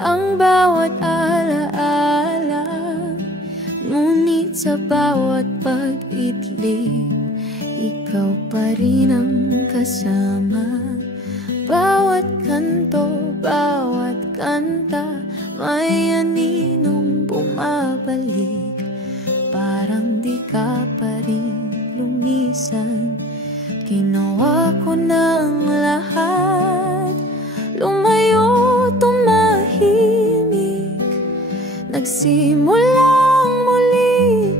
Ang bawat alaala, ngunit sa bawat pag-idlip, ikaw pa rin ang kasama. Bawat kanto, bawat kanta, may aninong bumabalik. Parang di ka pa rin lumisan. Ginawa ko ng lahat, lumayo, tumahimik, nagsimulang muli.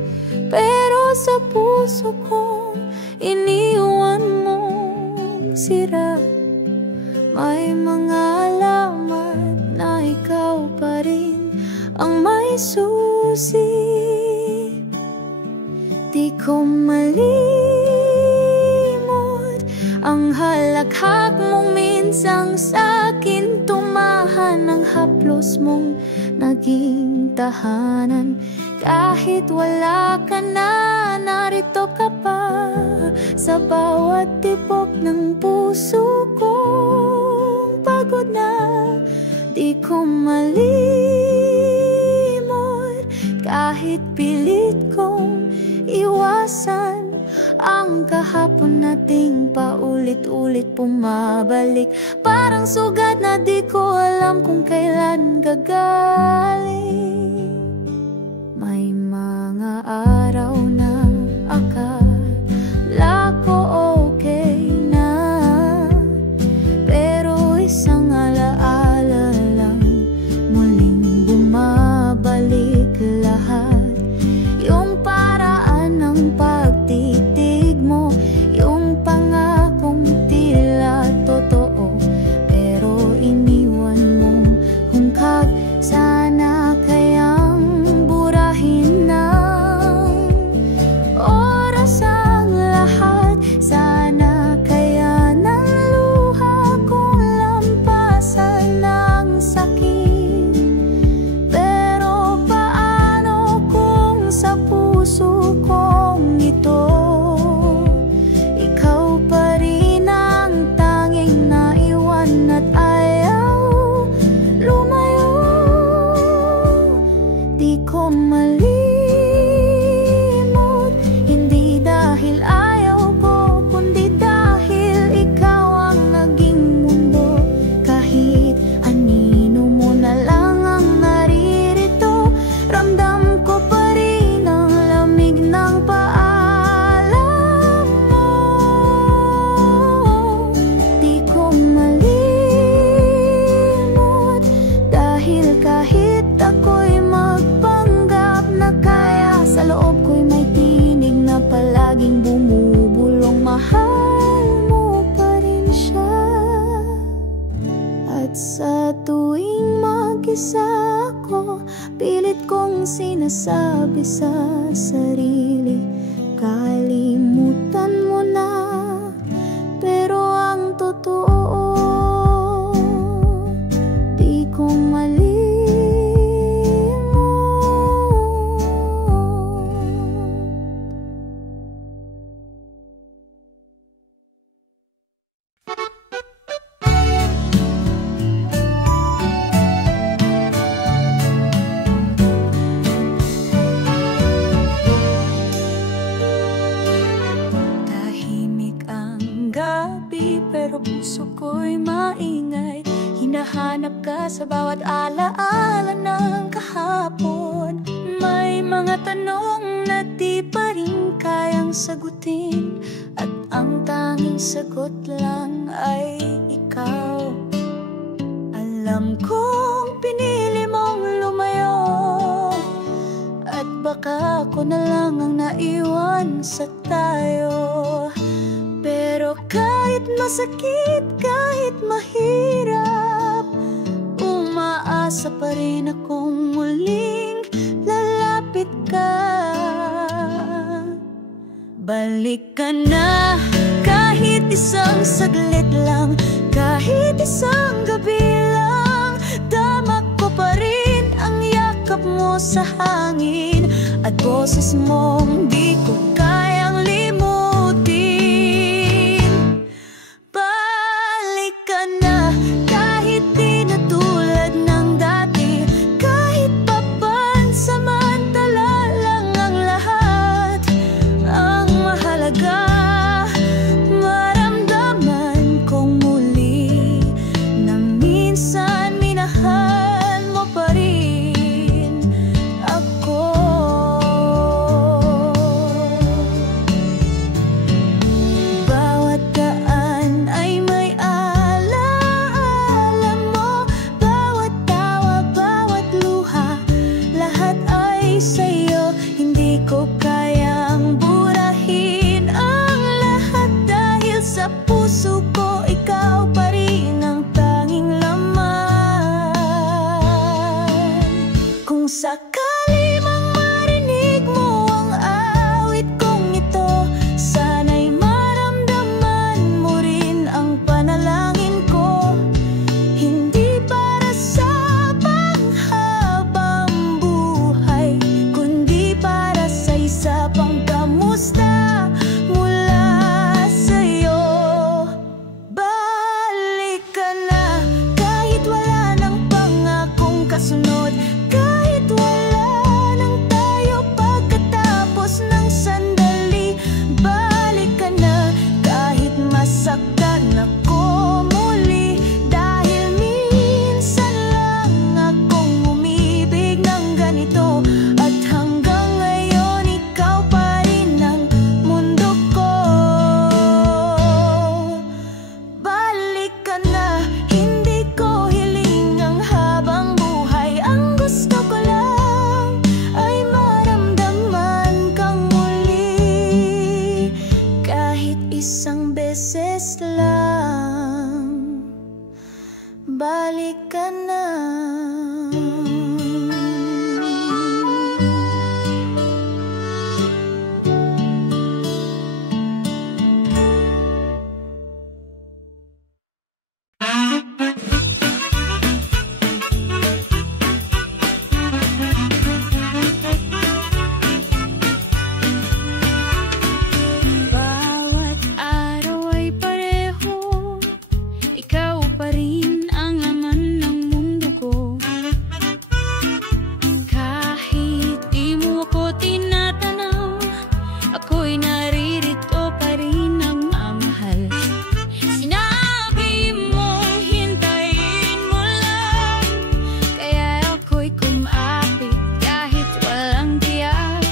Pero sa puso ko, iniwan mong sira. May mga alamat na ikaw pa rin ang may susi. Di ko malimot ang halakhak mong minsang sa'kin tumahan, ang haplos mong naging tahanan. Kahit wala ka na, narito ka pa sa bawat tibok ng puso ko. Pagod na, di ko malimot, kahit pilit kong iwasan ang kahapon nating paulit-ulit pumabalik. Parang sugat na di ko alam kung kailan gagaling. May mga araw na akala ko okay na, pero isang alaala lang muling bumabalik lahat. Yung paraan ng pagtitig mo, yung pangakong tila totoo, pero iniwan mong hungkag. Sana kayang burahin ng oras ang lahat. Sana kaya ng luha kong lampasan ng sakit. Pero paano kung sa puso kong ito, ikaw pa rin ang tanging naiwan at ayaw lumayo. Di ko malimot, hindi dahil ayaw ko, kundi dahil ikaw ang naging mundo. Kahit anino mo na lang ang naririto, ramdam ko pa rin ang lamig ng paalam mo. Di ko malimot, dahil kahit ako'y magpanggap na kaya, sa loob ko'y may tinig na palaging bumubulong. Mahal mo pa rin siya. At sa tuwing mag-isa ako, pilit kong sinasabi sa sarili, kalimutan mo na. Pero ang totoo, di ko malimot. Tahimik ang gabi, pero puso ko'y maingay. Hinahanap ka sa bawat alaala ng kahapon. May mga tanong na di pa rin kayang sagutin, at ang tanging sagot lang ay ikaw. Alam kong pinili mong lumayo, at baka ako na lang ang naiwan sa tayo. Pero kahit masakit, kahit mahirap, umaasa pa rin akong muling lalapit ka. Balik ka na, kahit isang saglit lang, kahit isang gabi lang, damak ko pa rin ang yakap mo sa hangin, at boses mong di ko kayang limutin. Balik ka na, kahit di na tulad ng dati, kahit papansamantala lang ang lahat. Ang mahalaga, maramdaman kong muli na minsan minahal mo pa rin ako. Bawat daan ay may alaala mo, bawat tawa, bawat luha, lahat ay sa'yo. Hindi ko kayang burahin ang lahat, dahil sa puso ko ikaw pa rin ang tanging laman. Kung sakali mang marinig mo ang awit kong ito, sana'y maramdaman mo rin ang panalangin ko. Hindi para sa panghabang buhay, kundi para sa isa pang kamusta mula sa'yo. Balik ka na, kahit wala nang pangakong kasunod, kahit wala nang tayo pagkatapos ng sandali. Balik ka na, kahit masaktan ako muli, dahil minsan lang akong umibig ng ganito, at hanggang ngayon ikaw pa rin ang mundo ko. Balik ka na, hindi ko hiling ang habang buhay, ang gusto ko lang ay maramdaman kang muli, kahit isang beses lang. Balik ka na. Bawat araw ay pareho, ikaw pa rin ang laman ng mundo ko. Kahit di mo ako tinatanaw, ako'y naririto pa rin ang mamahal. Sinabi mong hintayin mo lang, kaya ako'y kumapit kahit walang tiyak.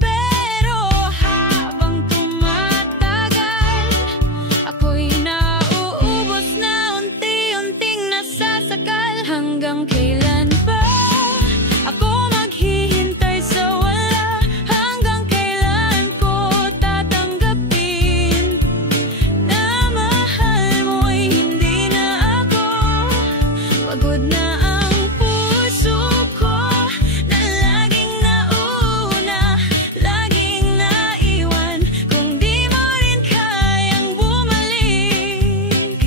Pero habang tumatagal, ako'y nauubos na, unti-unting nasasakal. Hanggang kailan ba ako maghihintay sa wala? Hanggang kailan ko tatanggapin na mahal mo'y hindi na ako? Pagod na ang puso ko na laging nauna, laging naiwan, kung di mo rin kayang bumalik.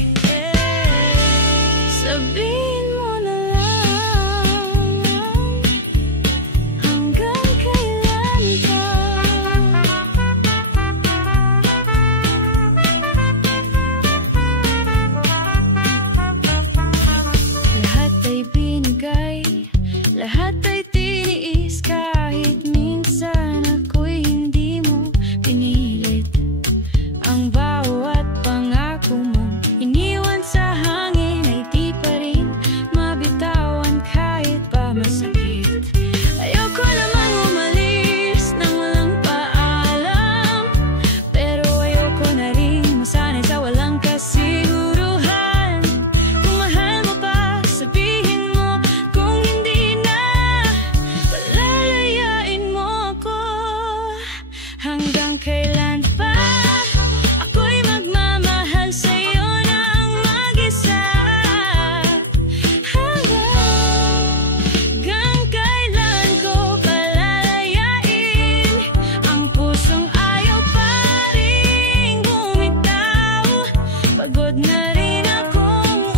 Sabihin mo na lang, hanggang kailan ka? Lahat ay binigay, lahat ay tiniis, kahit minsan ako'y hindi mo pinilit. Ang bawat pangako mo iniwan sa hangin ay di pa rin mabitawan kahit pa masakit. Ayoko naman umalis nang walang paalam, pero ayoko na rin masanay sa walang kasiguruhan. Kung mahal mo pa, sabihin mo, kung hindi na, palalayain mo ako. Hanggang kailan pa ako'y magmamahal sa'yo nang mag-isa? Hanggang kailan ko palalayain ang pusong ayaw pa ring bumitaw? Pagod na rin akong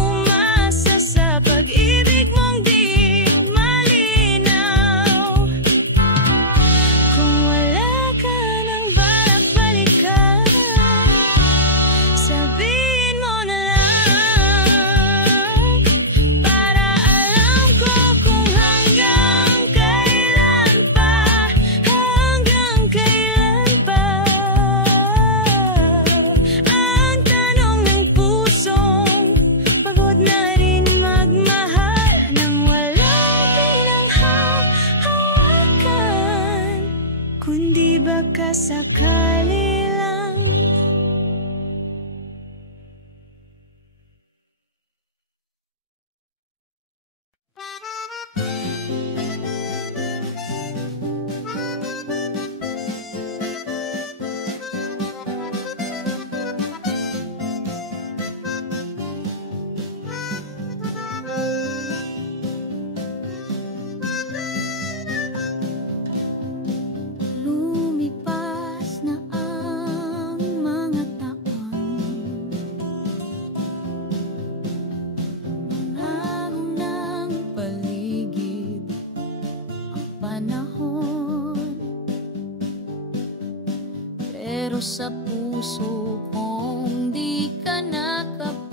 sa puso kong di ka nakapili.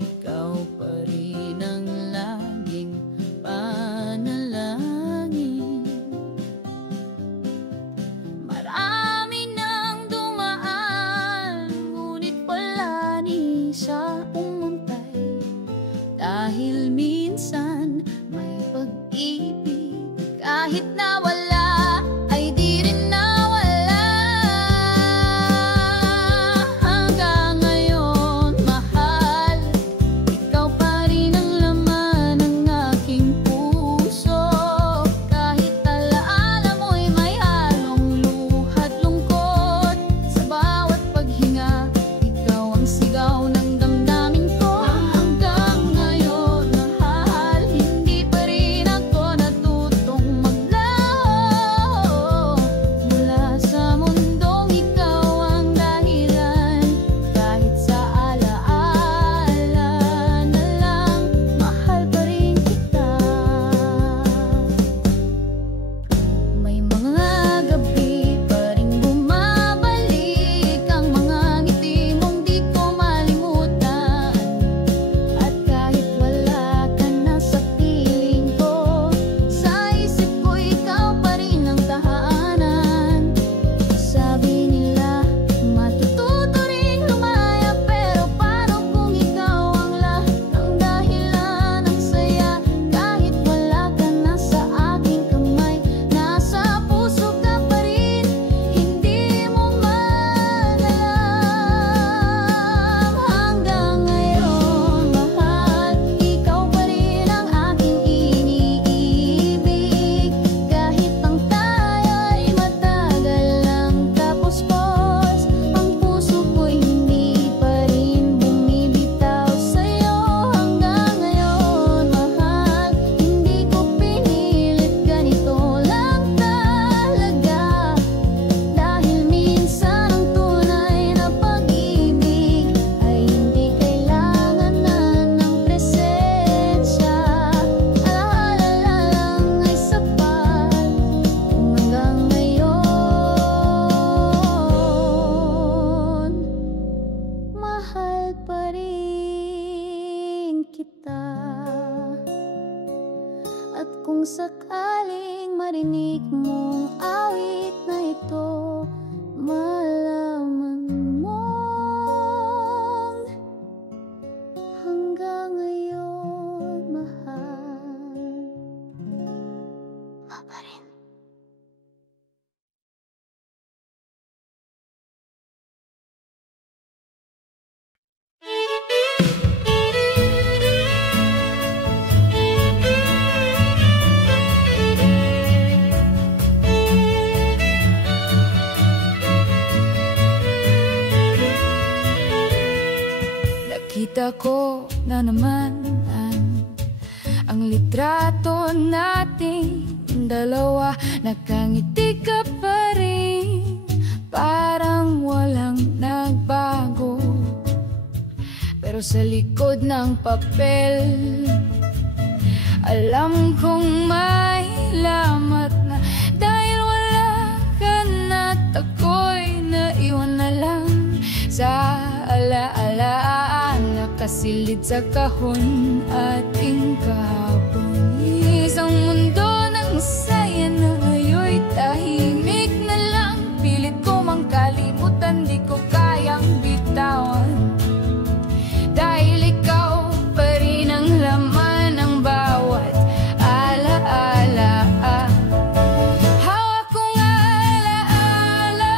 Ikaw pa rin ang laging panalangin. Marami nang dumaan, ngunit wala ni isa umuntay. Dahil minsan may pag-ibig kahit na wala ay di rin nawala. Hanggang ngayon, mahal, ikaw pa rin ang laman ng aking puso. Kahit alaala mo'y may halong luha't lungkot, sa bawat paghinga, ikaw ang sigaw ng damdamin ko. Hanggang ngayon, mahal, hindi pa rin ako natutong maglaho. Mula sa mundong ikaw ang dahilan, kahit sa alaala na lang, mahal pa rin kita. May mga gabi pa rin bumabalik ang mga ngiti mong di ko malimutan. At kahit wala ka na sa piling ko, sa isip ko ikaw pa rin ang tahanan. Sabi nila, matututo ring lumaya, pero paano kung ikaw ang lahat ng dahilan ng saya? Kahit wala ka na sa aking kamay, nasa puso ka pa rin, hindi mo man alam. Hanggang ngayon, mahal, ikaw pa rin ang aking iniibig. Kahit ang tayo'y matagal lang kapuspos, ang puso ko'y hindi pa rin bumibitaw sa'yo. Hanggang ngayon, mahal, hindi ko pinilit, ganito lang talaga. Dahil minsan ang tunay na pag-ibig ay hindi kailangan na ng presensya. Alaala lang ay sapat kung hanggang ngayon, mahal pa rin kita. At kung sakaling marinig mong awit na ito, malaman mong hanggang ngayon, mahal pa rin. Nakita ko na naman ang litrato nating dalawa. Nakangiti ka pa rin, parang walang nagbago. Pero sa likod ng papel, alam kong may lamat na. Dahil wala ka na't ako'y naiwan na lang sa alaala. Nakasilid sa kahon ating kahapon. Isang mundo ng saya na ngayon'y tahimik na lang. Pilit ko mang kalimutan, di ko kayang bitawan. Dahil ikaw pa rin ang laman ng bawat alaala. Hawak kong alaala,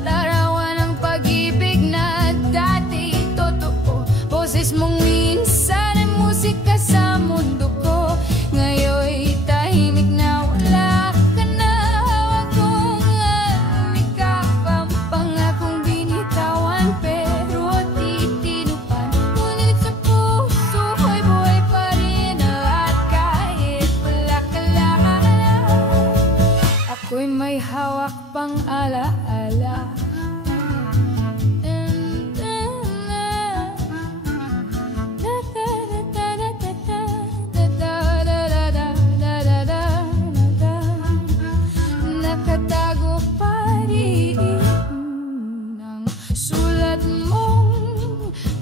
larawan ng pag-ibig na dati totoo. Boses mong minsan ay musika sa mundo ko.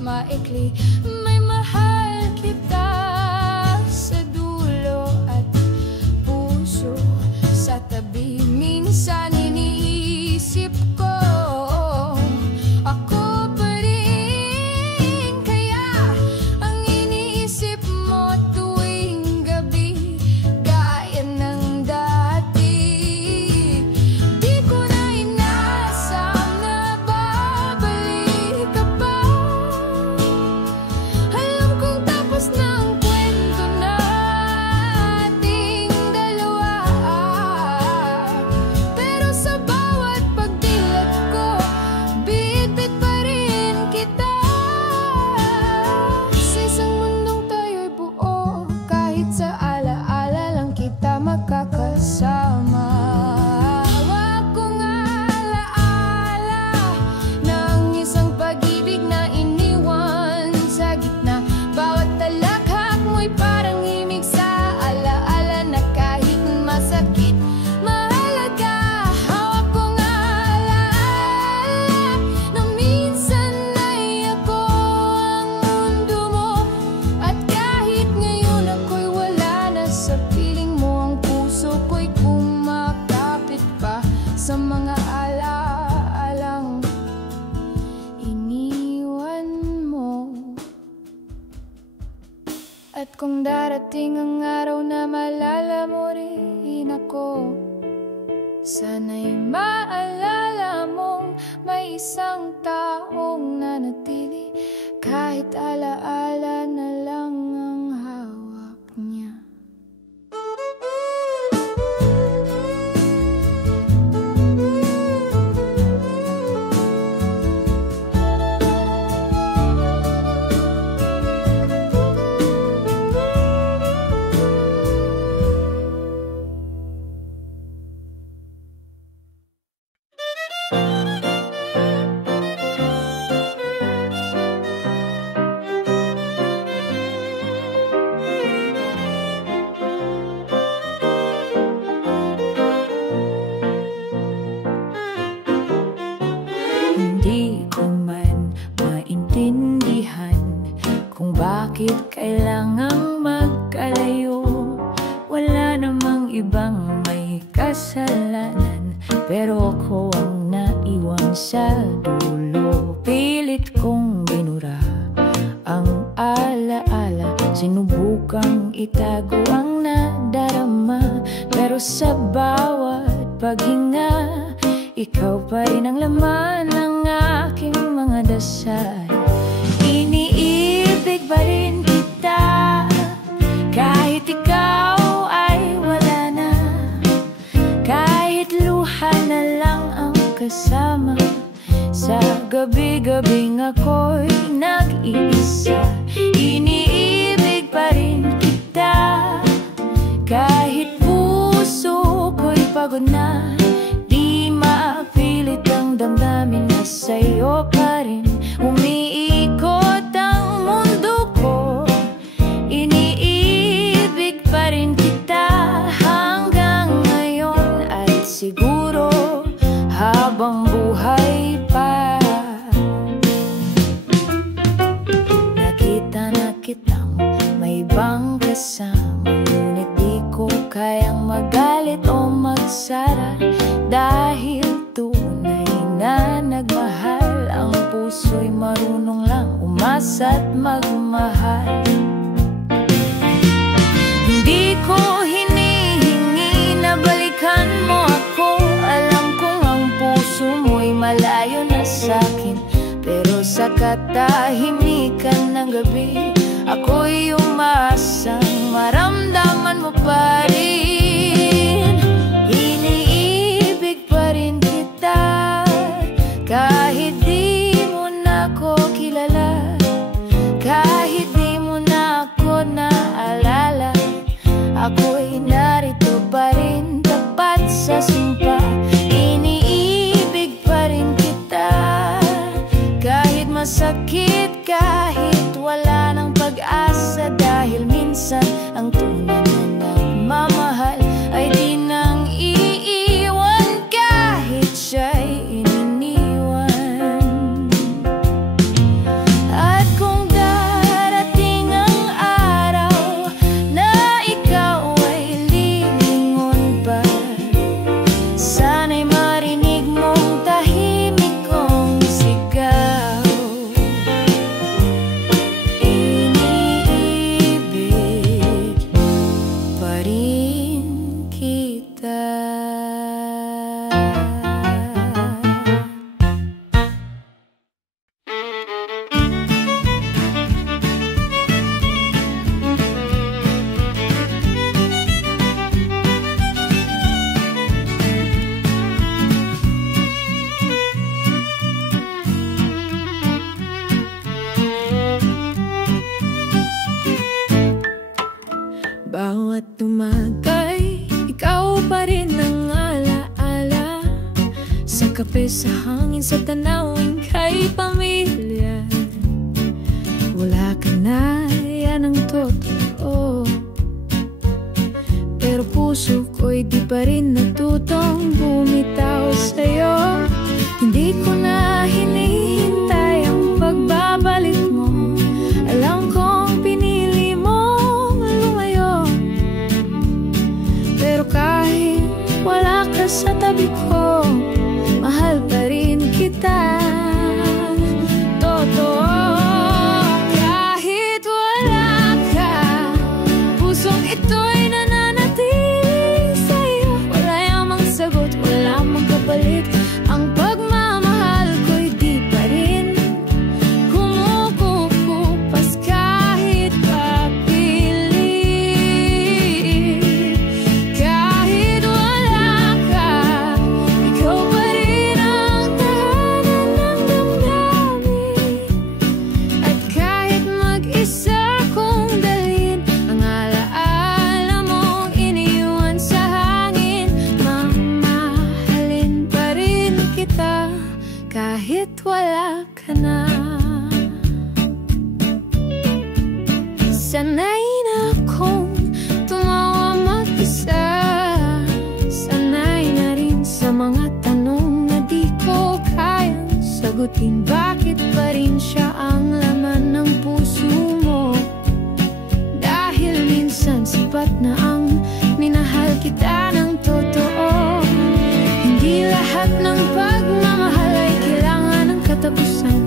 maikli. May mahal kita sa dulo at puso, sa tabi. Minsan iniisip ko, ako pa rin kaya ang iniisip mo tuwing gabi, gaya ng dati. Di ko na inasam na babalik ka pa. Alam kong tapos na ang kwento nating dalawa, pero sa bawat pagdilat ko, bitbit pa rin kita. Sa isang mundong tayo'y buo, kahit sa alaala lang kita makakasama. Hawak kong alaala ng isang pag-ibig na iniwan sa gitna. Bawat talaghak mo'y parang himig sa alaala na kahit masakit, mahalaga. Hawak kong alaala na minsan ay ako ang mundo mo, at kahit ngayon ako'y wala na sa piling mo, ang puso ko'y kumakapit pa sa mga alaalang iniwan mo. At kung darating ang araw na malala mo rin ako, sana'y maalala mong may isang taong nanatili, kahit alaala na lang ang hawak niya. Hindi ko man maintindihan kung bakit kailangang magkalayo. Wala namang ibang may kasalanan, pero ako ang naiwan sa dulo. Pilit kong binura ang alaala, sinubukang itago ang nadarama, pero sa bawat paghinga, ikaw pa rin ang laman ng aking mga dasal. Iniibig pa rin kita, kahit ikaw ay wala na, kahit luha na lang ang kasama. Sa gabi-gabing ako'y nag-iisa, iniibig pa rin kita, kahit puso ko'y pagod na. Di mapilit ang damdamin na sa'yo pa rin umiikot ang mundo ko. Iniibig pa rin kita hanggang ngayon, at siguro habang buhay pa. Nakita na kitang may ibang kasama, ngunit di ko kayang magalit o magsara, dahil tunay na nagmahal ang puso'y marunong lang umasa't magmahal. Hindi ko hinihingi na balikan mo ako, alam kong ang puso mo'y malayo na sa'kin, pero sa katahimikan ng gabi, ako'y umaasang maramdaman mo pa rin. Iniibig pa rin kita, kahit di mo na ako kilala, kahit di mo na ako naalala, ako'y narito pa rin, tapat sa sumpa. Iniibig pa rin kita, kahit masakit, kahit wala ng pag-asa, dahil minsan ang tunay na nagmamahal tumagay, ikaw pa rin ang alaala. Sa kape, sa hangin, sa tanawin kay pamilya. Wala ka na, yan ang totoo. Pero puso ko'y di pa rin natutong bumitaw sa'yo. Hindi ko na hinihintay ang pagbabalik mo. Alam kong pinili mong lumayo. Pero kahit wala ka sa tabi ko, mahal pa rin kita. Totoo. Kahit wala ka, pusong ito'y nananatiling sa'yo. Wala yamang sagot, wala mang kapalit. Ang pagmamahal ko'y di pa rin kumukupas kahit papilit. Kahit wala ka, ikaw pa rin ang tahanan ng damdamin. At kahit mag-isa kong dalhin ang alaala mong iniwan sa hangin, mamahalin pa rin kita kahit wala ka na. Sanay na akong tumawa mag-isa. Sanay na rin sa mga tanong na di ko kayang sagutin. Bakit pa rin siya ang laman ng puso mo? Dahil minsan sapat na ang minahal kita ng totoo. Hindi lahat ng pagmamahal ay kailangan ng katapusan.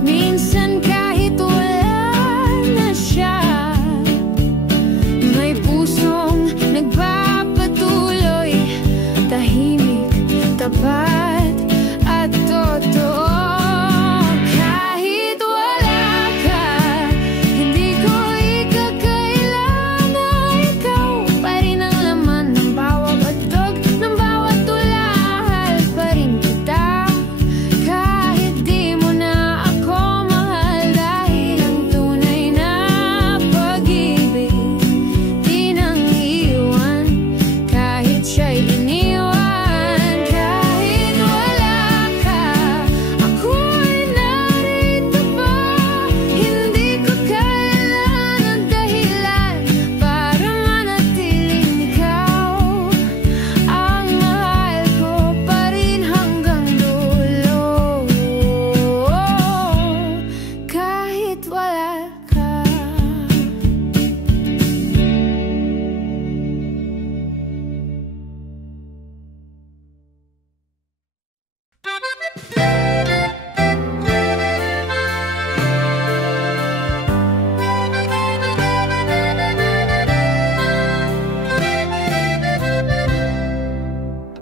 Minsan kahit wala na siya, may pusong nagpapatuloy, tahimik, tapat at totoo. Kahit wala ka, hindi ko ikakailangan. Ikaw pa rin ang laman ng bawat hotdog, ng bawat tula. Mahal pa rin kita kahit di mo na ako mahal. Dahil ang tunay na pag-ibig di nang iwan kahit siya'y iniwan. Kahit wala ka, ako'y narito pa. Hindi ko kailangan ng dahilan para manatiling ikaw ang mahal ko pa rin hanggang dulo. Kahit wala ka.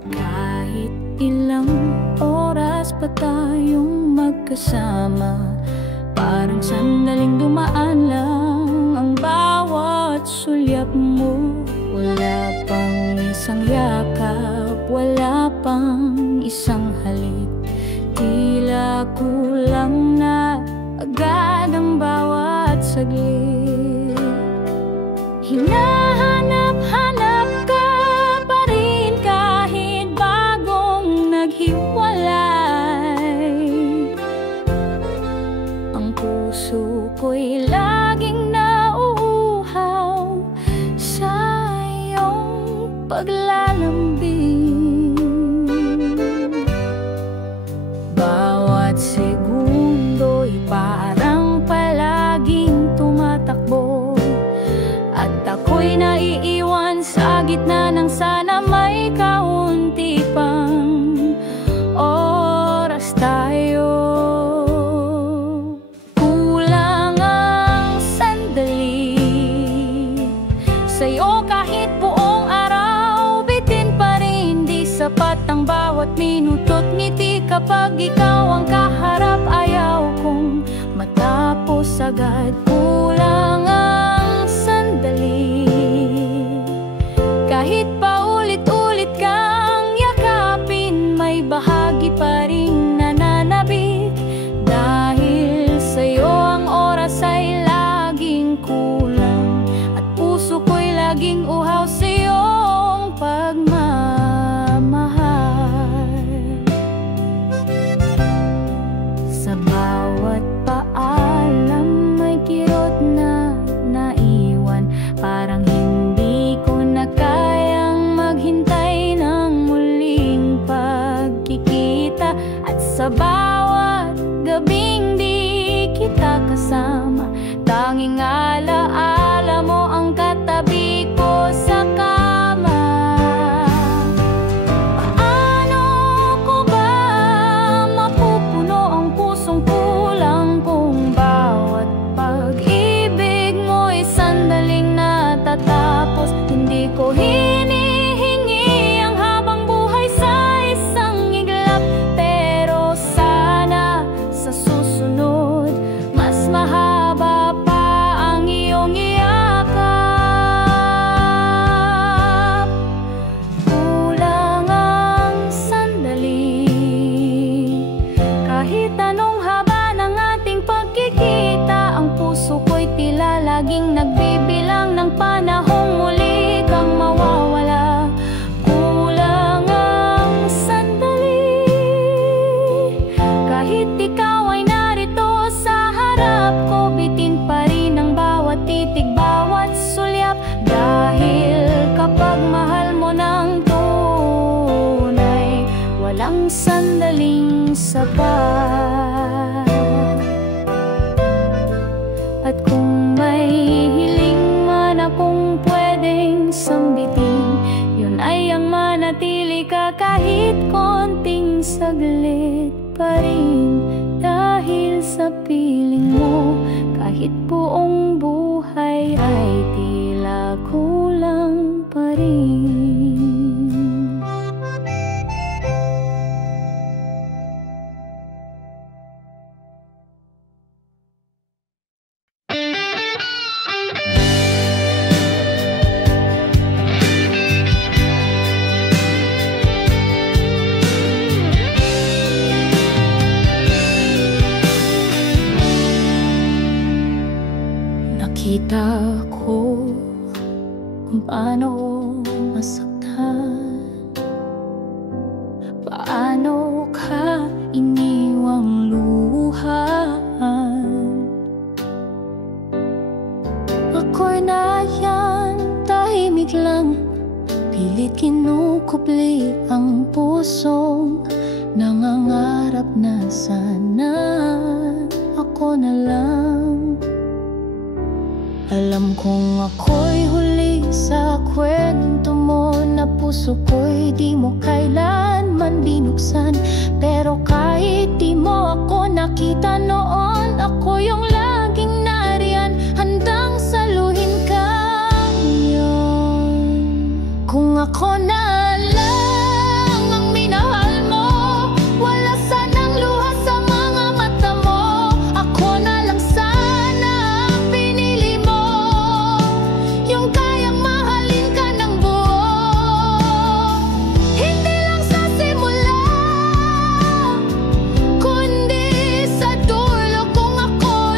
Kahit ilang oras pa tayong magkasama, parang sandaling dumaan lang ang bawat sulyap mo. Wala pang isang yakap, wala pang isang halik. Tila kulang na agad ang bawat saglit. Hinahanap-hanap ka pa rin kahit bagong naghiwalay. Ang puso ko'y laging nauuhaw sa iyong paglalambing. Bawat segundo'y parang palaging tumatakbo, at ako'y naiiwan sa gitna ng sana may kaunti pang oras tayo. Kulang ang sandali sa'yo kahit buong araw, bitin pa rin di sapat ang bawat minuto't ngiti. Kapag ikaw ang kaharap, ayaw kong matapos agad. Kulang ang sandali kahit paulit-ulit kang yakapin, may bahagi pa rin nananabik. Dahil sa'yo ang oras ay laging kulang, at puso ko'y laging uhaw Sa bawat paalam may kirot na naiwan. Parang hindi ko na kayang maghintay ng muling pagkikita. At sa bawat gabing di kita kasama, tanging alaala mo ang katabi ko sa kama. Paano ko ba mapupuno ang pusong kulang kung bawat pag-ibig mo'y sandaling natatapos? Hindi ko hinihingi ang habang buhay sa isang iglap, pero sana sa susunod mas mahaba pa ang iyong iyakap. Kulang ang sandali, kahit anong haba ng ating pagkikita, ang puso ko'y tila laging nagbibilang ng panahong muli kang mawawala. Kulang ang sandali, kahit ikaw ay narito sa harap ko, bitin pa rin ang bawat titig, bawat sulyap. Dahil kapag mahal mo ng tunay, walang sandaling sapat. At kung may hiling man akong pwedeng sambitin, yun ay ang manatili ka kahit konting saglit pa rin. Dahil sa piling mo, kahit buong buhay ay tila kulang pa rin. Nakita ko kung paano masaktan, paano ka iniwang luhaan. Ako'y nayan, tahimik lang, pilit kinukupli ang pusong nangangarap na sana ako na lang. Alam kong ako'y huli sa kwento mo, na puso ko'y di mo kailanman binuksan. Pero kahit di mo ako nakita noon, ako yung laging nariyan, handang saluhin ka ngayon. Kung ako na lang ang minahal mo, wala sanang luha sa mga mata mo. Ako na lang sana ang pinili mo, yung kayang mahalin ka ng buo. Hindi lang sa simula, kundi sa dulo. Kung ako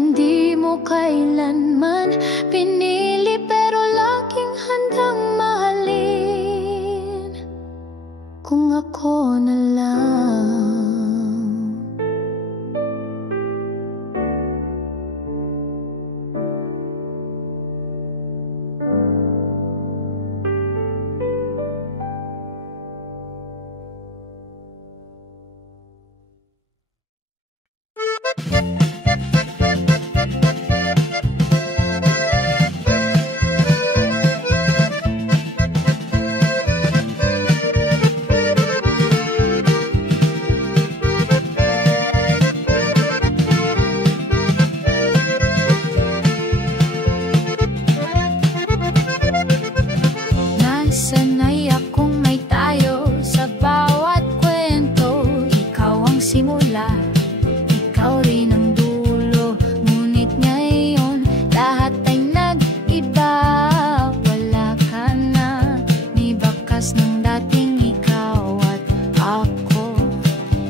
hindi mo kailanman pinili, pero laging handang mahalin kung ako na lang. Sanay akong may tayo sa bawat kwento. Ikaw ang simula, ikaw rin ang dulo. Ngunit ngayon, lahat ay nag-iba. Wala ka na, may bakas ng dating ikaw at ako.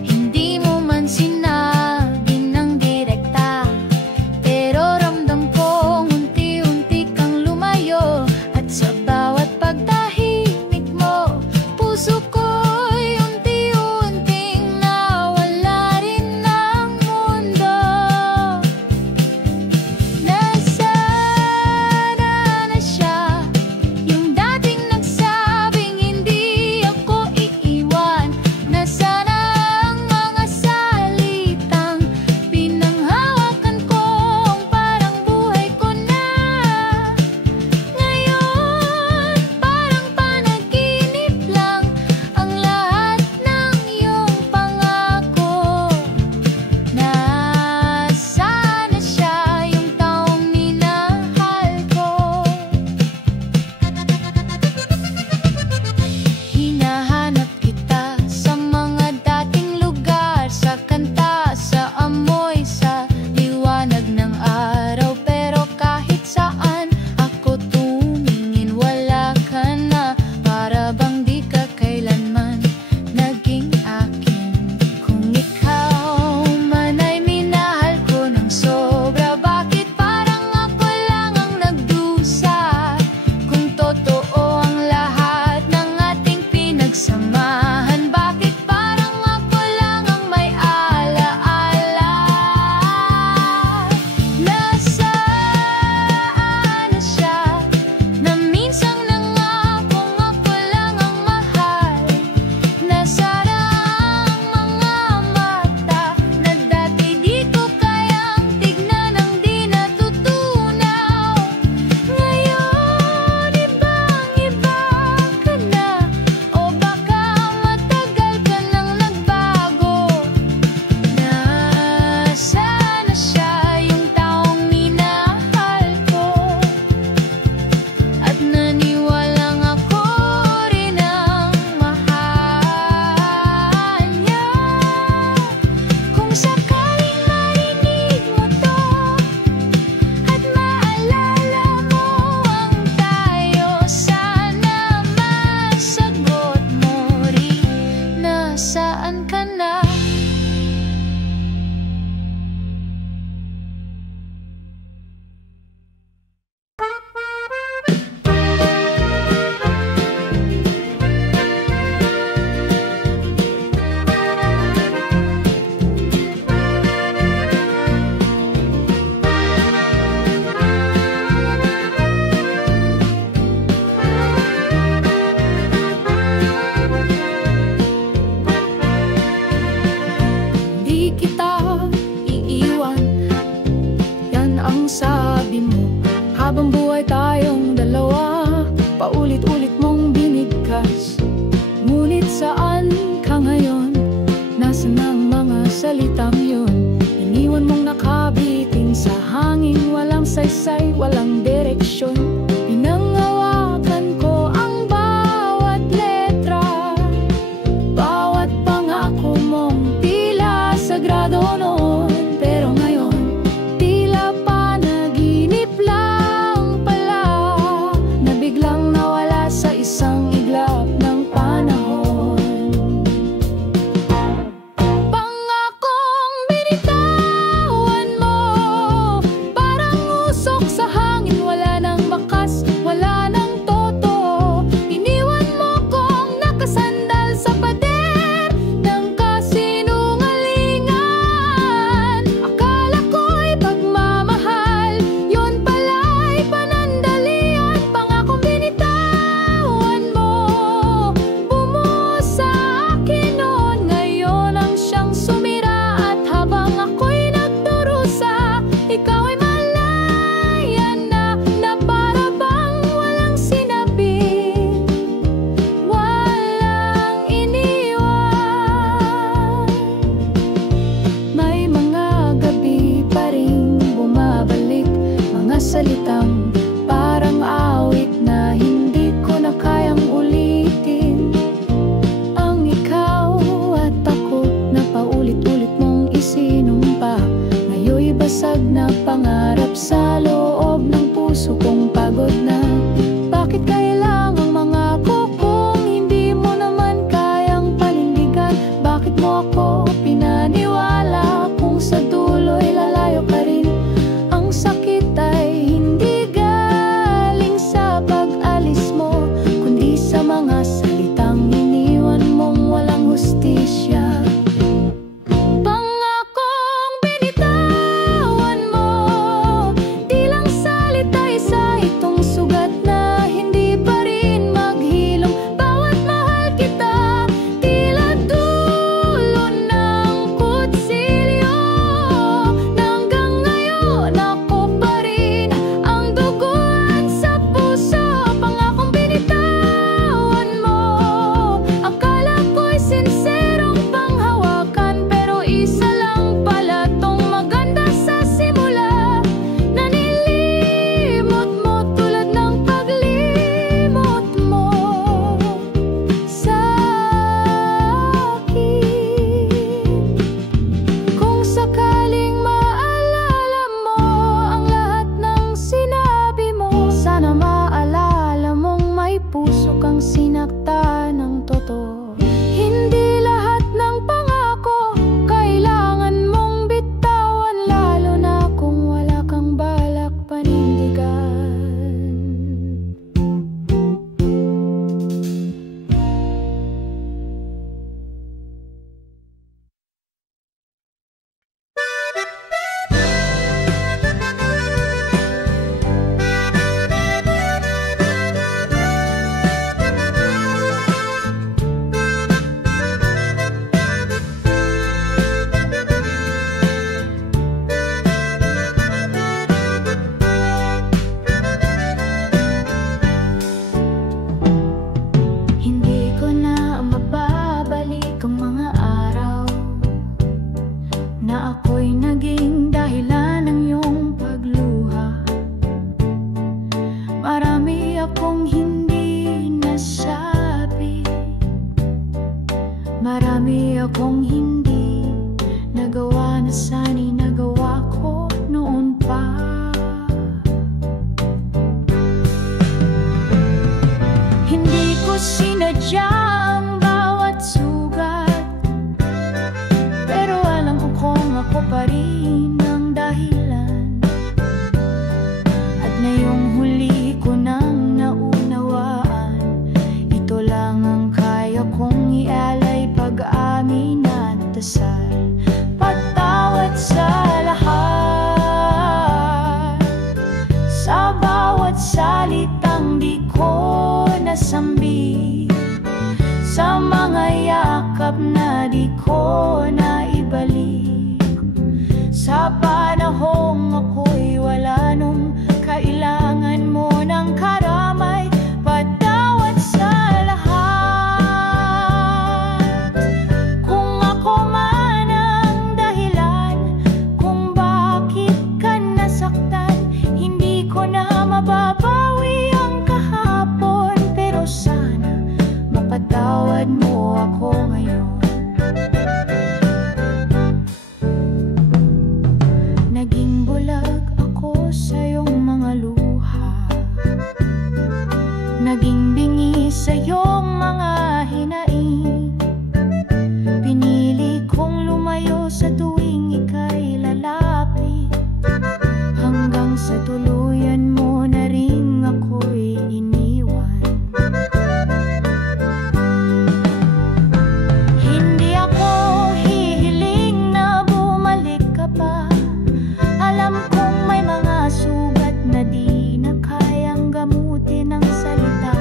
Hindi mo man sinabi ng direkta, pero ramdam ko unti-unti kang lumayo. At sa bawat puso ko'y unti-unting nawala rin ng mundo. Nasaan na siya, yung dating nagsabing hindi ako iiwan? Nasaan ang mga salitang pinanghawakan kong parang buhay ko na? Ngayon, parang panaginip lang ang lahat ng iyong pangako. Nasaan na siya, yung taong minahal ko? Hinahanap kita sa mga dating lugar, sa kanta, sa amoy, sa liwanag ng araw. Pero kahit saan ako tumingin, wala ka na. Para bang di ka kailanman naging akin. Kung ikaw man ay minahal ko ng sobra, bakit parang ako lang ang nagdusa? Kung totoo ang lahat ng ating pinagsamahan, bakit parang ako lang ang may alaala? Nasaan na siya, na minsang nangakong ako lang ang mahal? Nasaan ang mga mata na dati di ko kayang tignan ang di natutunaw? Ngayon, ibang-iba ka na, o baka matagal ka nang nagbago. Nasaan na siya, yung taong minahal ko? At naniwalang ako rin ang mahal niya. Kung sakaling marinig mo to at maalala mo ang tayo, sana masagot mo rin, nasaan ka na? Di kita iiwan, yan ang sabi mo. Habang buhay tayong dalawa, paulit-ulit mong binigkas. Ngunit saan ka ngayon? Nasaan ang mga salitang yun? Iniwan mong nakabitin sa hangin, walang saysay, walang direksyon. Pinangawakan ko ang bawat letra, bawat pangako mong tila sagrado noon. Pero ngayon, tila panaginip lang pala, na biglang nawala sa isang iglap ng panahon. Pangakong binitaw salitang parang awit na hindi ko na kayang ulitin. Ang ikaw at ako na paulit-ulit mong isinumpa, ngayon'y basag na pangarap sa loob ng puso kong pagod na. Bakit kailangang mangako kung hindi mo naman kayang panindigan? Bakit mo ako pinaniwala kung sa dulo'y lalayo ka rin? Ang sakit ay hindi galing sa pag-alis mo, kundi sa mga salitang iniwan mong walang hustisya. Pangakong binitawan mo, di lang salita, isa itong sugat na hindi pa rin maghilom. Bawat mahal kita, tila dulo ng kutsilyo, na hanggang ngayon ako pa rin ang duguan sa puso. Pangakong binitawan mo, akala ko'y sinserong panghawakan, pero isa lang pala tong maganda sa simula. Nanilimot mo tulad ng paglimot mo sa akin. Kung sakaling maalala mo ang lahat ng sinabi mo, sana maalala mong may puso kang sinakta ng totoo. Hindi lahat ng pangako kailangan mong bitawan, lalo na kung wala kang balak panindigan. Hindi ko na mababalik ang mga araw na ako'y naging dahilan ng iyong pagluha. Marami akong hindi nasabi, marami akong hindi nagawa na sana'y nagawa ko noon pa. Hindi ko sinadya ang bawat sugat, pero alam kong ako pa rin ang dahilan. At ngayong huli ko nang naunawaan, ito lang ang kaya kong ialay, pag-amin at dasal. Patawad sa lahat, sa bawat salitang di ko nasambi, sa mga yakap na di ko naibalik, sa panahong ako'y wala nung kailangan mo ng karamay. Patawad sa lahat, kung ako man ang dahilan kung bakit ka nasaktan. Hindi ko na mababawi ang kahapon, pero sana mapatawad mo ako ngayon. Naging bulag ako sa iyong mga luha, naging bingi sa iyong mga hinaing. Pinili kong lumayo sa tuwing ika'y lalapit, hanggang sa tuluyan mo na rin ako'y iniwan. Hindi ako hihiling na bumalik ka pa. Alam kong may mga sugat na di na kayang gamutin ng salita,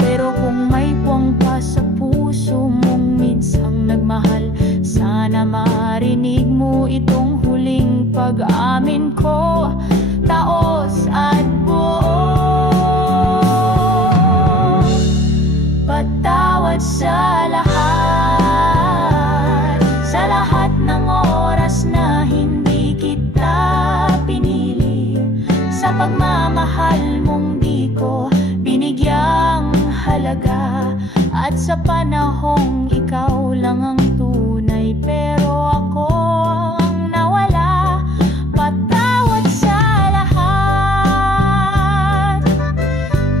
pero kung may puwang pa sa puso mong minsang nagmahal, sana marinig mo itong huling pag-amin ko, taos at buo. Patawad sa lahat, sa lahat ng oras na hindi kita pinili, sa pagmamahal mong di ko binigyang halaga. At sa panahong ikaw lang ang tunay, pero ako ang nawala. Patawad sa lahat.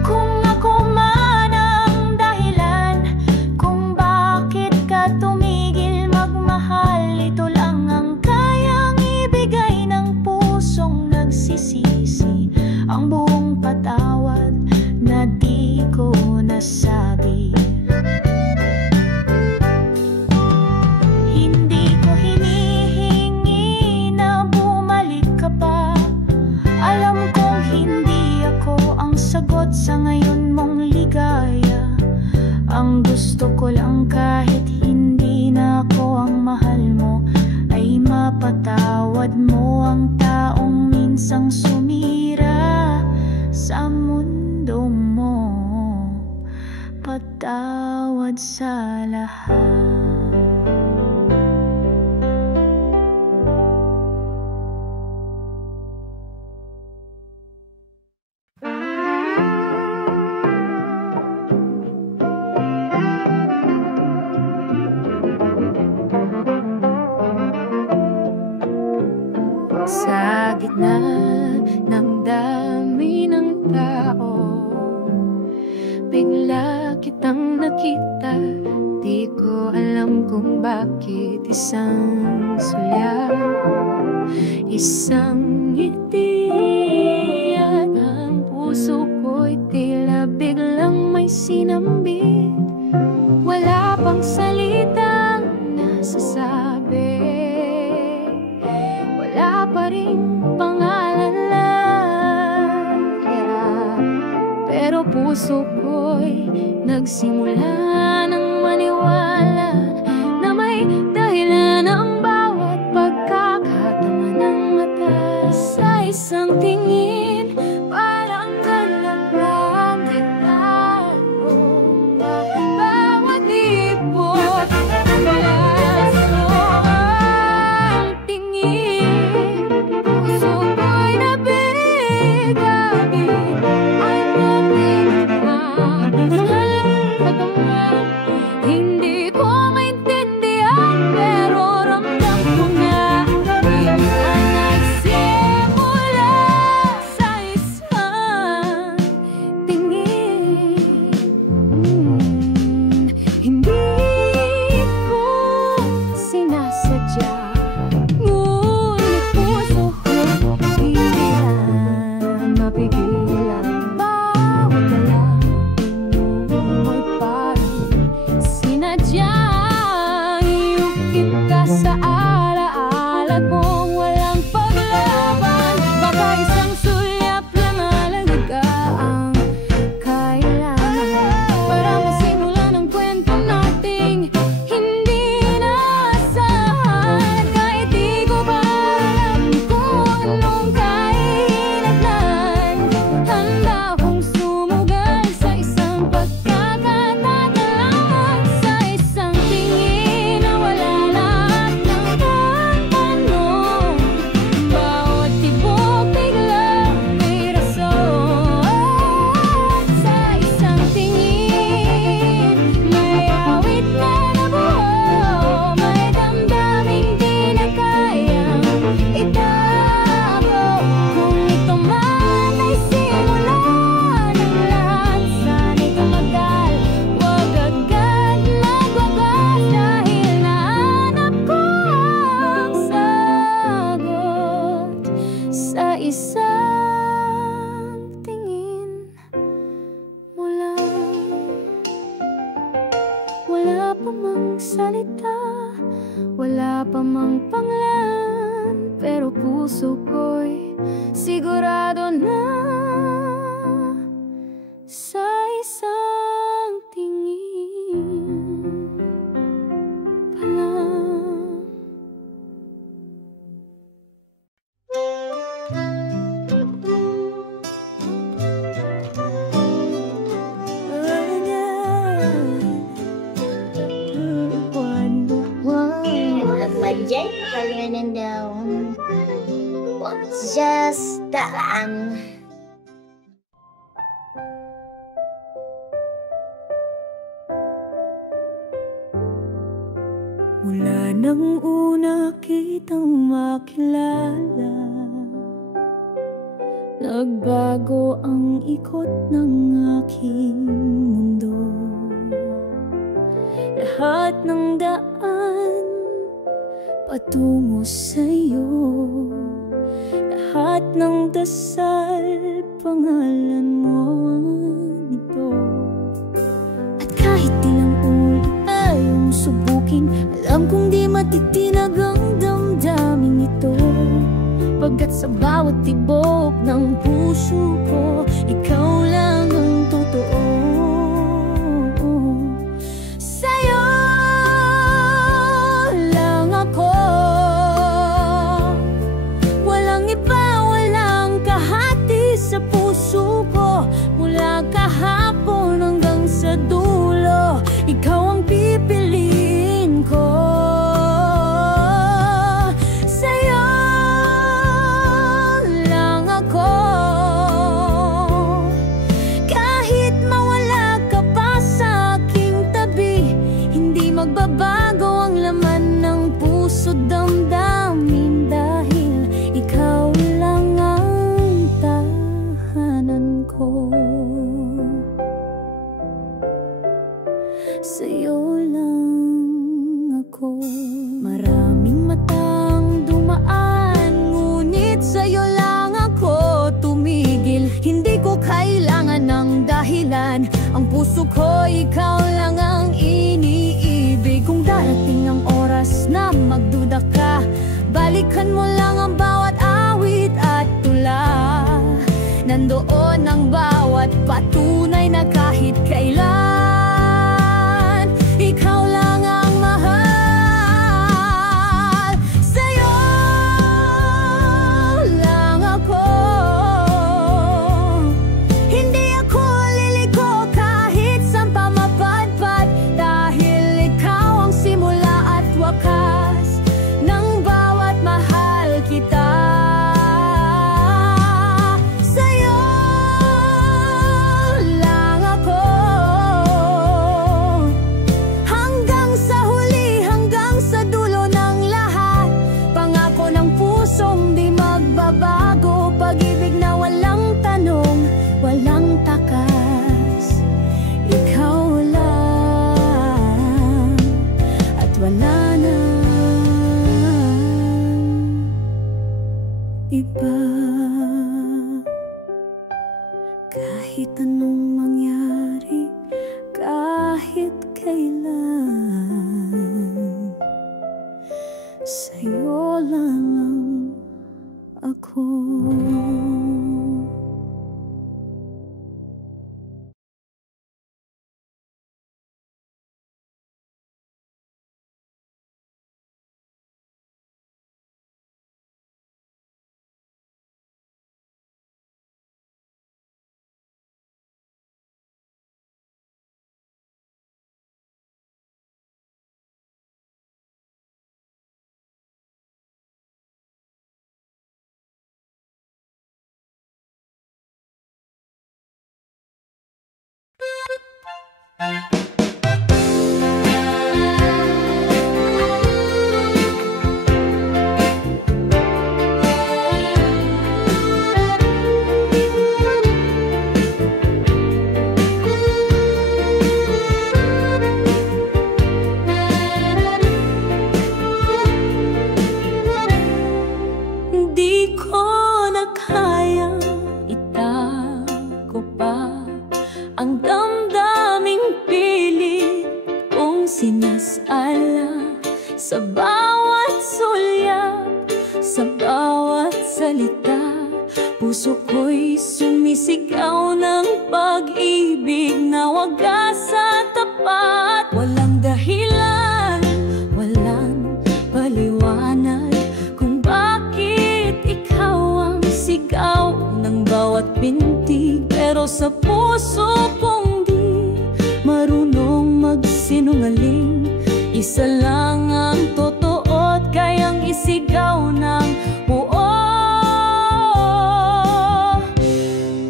Kung ako man ang dahilan kung bakit ka tumigil magmahal, ito lang ang kayang ibigay ng pusong nagsisisi. Ang buong patawad na di ko nasabi. Hindi ko hinihingi na bumalik ka pa. Alam kong hindi ako ang sagot sa ngayon mong ligaya. Ang gusto ko lang, kahit hindi na ako ang mahal mo, ay mapatawad mo ang taong minsang sumira sa mundo mo. Patawad sa lahat. Sa gitna ng dami ng tao, bigla kitang nakita. Di ko alam kung bakit. Isang sulyap, isang ngiti, at ang puso ko'y tila biglang may sinambit. Wala pang salitang nasasabi, wala pa rin pangalan lang, pero puso ko'y nagsimula ng maniwala na may dahilan ang bawat pagkakatama ng mata. Sa isang tingin, parang nalaglang kita. Bawat ipot mula sa ang tingin, puso ko'y nabigabig. Ay nabig na hindi ko maintindihan, pero ramdam ko na minsan nagsimula sa isang tingin. Hindi ko sinasadya, ngunit puso ko hindi na mapigilan. Bawat dalangin mo ay parang sinadyang iukit ka sa alaala kong walang paglaban. Baka isang sulyap lang alaga ang kailangan para masimulan ang kwento nating hindi naasahan. Kahit di ko pa alam kung anong kailangan, handa akong sumugal sa isang pagkakataon. Sa isang tingin na wala lahat ng tatanong, bawat tibok biglang may rason. Sa isang tingin, may awit na nabuo, may damdaming di na kayang itago. Kung ito man ay simula ng lahat, sana'y tumagal, wag agad magwagas, dahil nahanap ko ang sagot sa isang tingin mo lang. Wala pa mang salita, wala pa mang pangalan, pero puso ko'y sigurado na sa isang tingin pa lang. Nagbadyay, paganan daw. Just daan. kitang makilala. Nagbago ang ikot ng aking mundo. Lahat ng daan patungo sa'yo, lahat ng dasal pangalan mo nito. At kahit ilang ulit tayong subukin, alam kong di matitinag ang damdamin ito. Pagkat sa bawat tibok ng puso ko, ikaw lang ang totoo. Sa'yo lang ako, walang iba, walang kahati sa puso ko. Mula kahapon hanggang sa dulo, ikaw ang pipiliin ko. Magbabago ang laman ng puso, damdamin, dahil ikaw lang ang tahanan ko. Sa'yo lang ako. Maraming matang dumaan, ngunit sa'yo lang ako tumigil. Hindi ko kailangan ng dahilan, ang puso ko ikaw lang ang iniibig. Kung darating ang oras na magduda ka, balikan mo lang ang bawat awit at tula. Nandoon ang bawat patunay na kahit kailan, ikaw lang ang mahal. Sa'yo lang ako, hindi ako liliko kahit saan pa mapadpad, dahil ikaw ang simula at wakas ng bawat mahal kita. Sa'yo lang ako, hanggang sa huli, hanggang sa dulo ng lahat. Pangako ng pusong di magbabago, pag-ibig na walang tanong, walang takas. Ikaw lang at wala na iba. Kahit anong mangyari, kahit kailan, sa'yo lang ako. Di ko na kayang itago pa ang damdaming pilit kong sinasala. Sa bawat sulyap, sa bawat salita, puso ko'y sumisigaw ng pag-ibig na wagas at tapat. Walang dahilan, walang paliwanag kung bakit ikaw ang sigaw ng bawat pintig. Pero sa puso kong di marunong magsinungaling, isa lang ang totoo't kayang isigaw ng buo.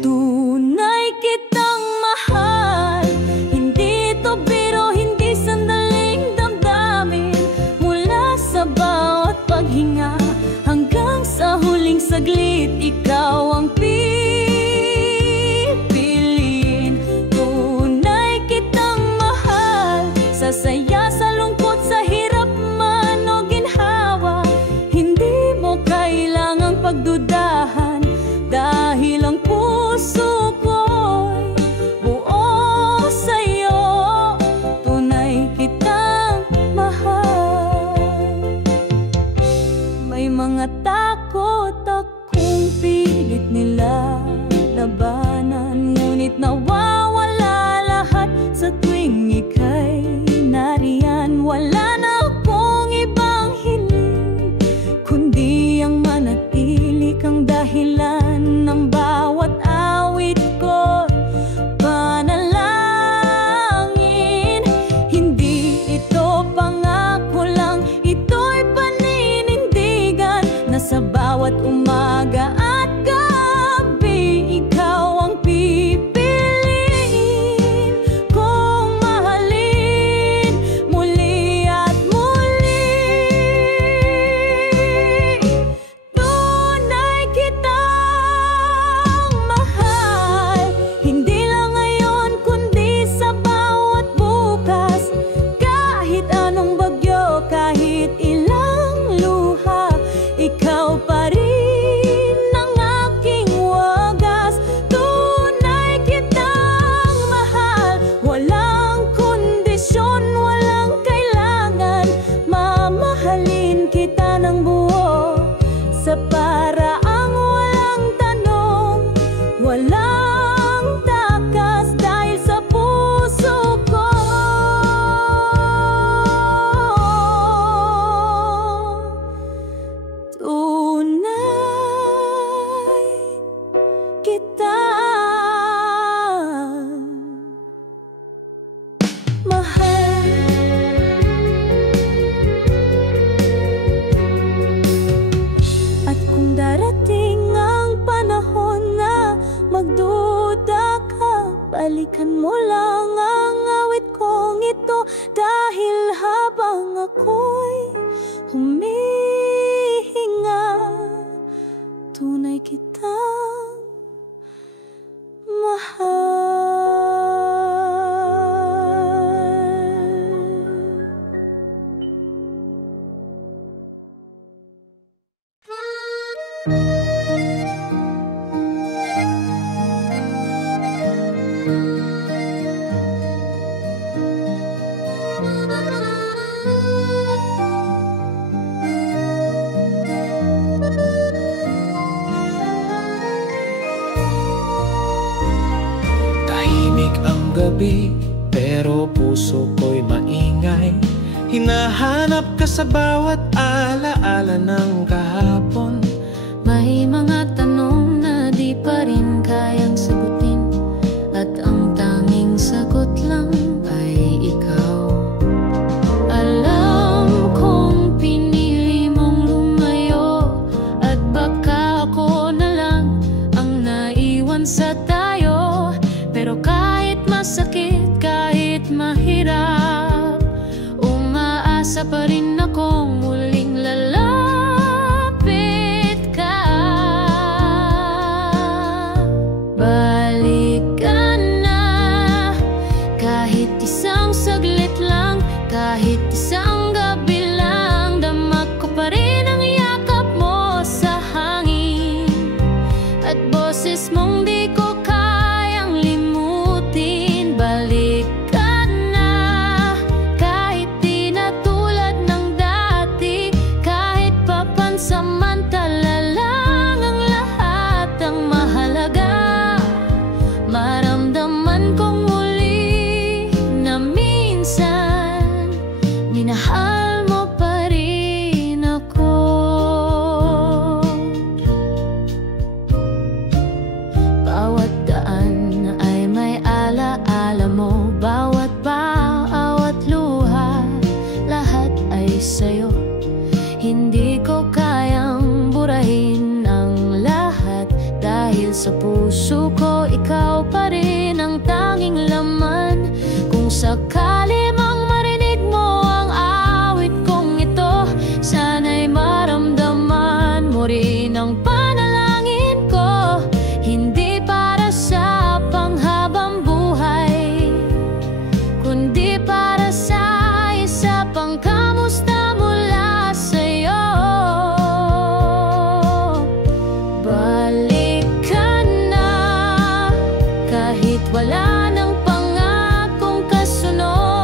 Tunay kitang mahal, hindi to biro, hindi sandaling damdamin. Mula sa bawat pag nilalabanan. Ngunit nawawala lahat sa tuwing ika'y nariyan. Wala na akong ibang hiling kundi ang manatili kang dahilan ng bawat awit ko. Panalangin, hindi ito pangako lang, ito'y paninindigan na sa bawat umaga at gabi ikaw ang pipiliin kong mahalin muli at muli. Tunay kitang mahal, hindi lang ngayon kundi sa bawat bukas. Kahit anong bagyo, kahit ilang luha, ikaw pa rin ang aking wagas. Tunay kitang mahal, walang kondisyon, walang kailangan. Mamahalin kita ng buo sa paraang walang tanong, walang takas dahil sa puso ko. Tunay kita mahal. At kung darating ang panahon na magduda ka, balikan mo lang ang awit kong ito. Dahil habang ako'y humihinga, tunay kitang Tahimik ang gabi, pero puso ko'y maingay. Hinahanap ka sa bawat alaala ng kahapon. May mga tanong na di pa rin kayang sagutin, at ang tanging sagot lang ay ikaw. Alam kong pinili mong lumayo, at baka ako na lang ang naiwan sa tayo. Pero kahit masakit, kahit mahirap, umaasa pa rin akong muling lalapit ka. Balik ka na, kahit isang saglit lang, kahit isang gabi lang. Dama ko pa rin ang yakap mo sa hangin, at boses mong di ko kayang limutin. Balik ka na, kahit di na tulad ng dati, kahit papansamantala lang ang lahat. Ang mahalaga, maramdaman kong muli na minsan minahal mo pa rin ako. Bawat daan ay may alaala mo, bawat bawat luha, lahat ay sa'yo. Hindi ko kayang burahin ang lahat, dahil sa puso ko ikaw pa rin ang tanging laman. Kung sakali mang marinig mo ang awit kong ito, sana'y maramdaman mo rin ang panalangin ko. Hindi para sa panghabang buhay, kundi para sa isa pang kamusta mula sa'yo. Balik ka na, kahit wala nang pangakong kasunod.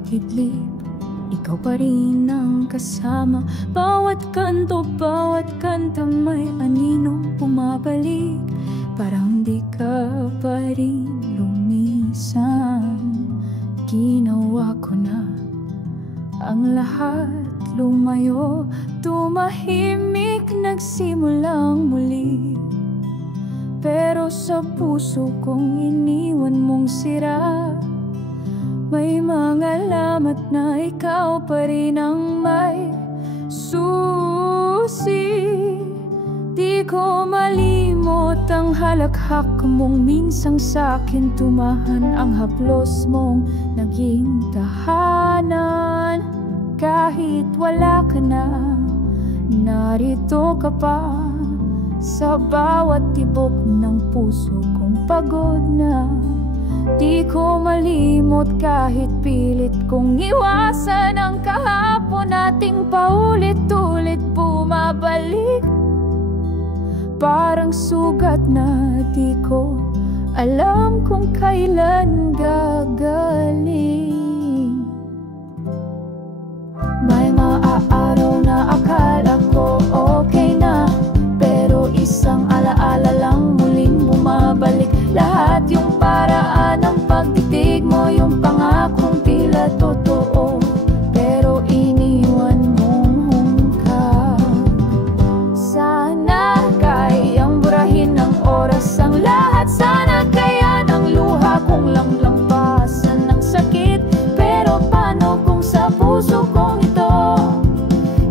pag-idlip, ikaw pa rin ang kasama. Bawat kanto, bawat kanta may aninong bumabalik. Parang di ka pa rin lumisan. Ginawa ko na ang lahat, lumayo, tumahimik, nagsimulang muli. Pero sa puso kong iniwan mong sira, may mga alamat na ikaw pa rin ang may susi. Di ko malimot ang halakhak mong minsang sa'kin tumahan, ang haplos mong naging tahanan. Kahit wala ka na, narito ka pa sa bawat tibok ng puso kong pagod na. Di ko malimot kahit pilit kong iwasan ang kahapon nating paulit-ulit bumabalik. Parang sugat na di ko alam kung kailan gagaling. May maaaraw na akala ko okay na, pero isang alaala lang muling bumabalik. Lahat yung paraan ng pagtitig mo, yung pangakong tila totoo, pero iniwan mong hungkag. Sana kayang burahin ng oras ang lahat. Sana kaya ng luha kong langlampasan ng sakit. Pero paano kung sa puso kong ito,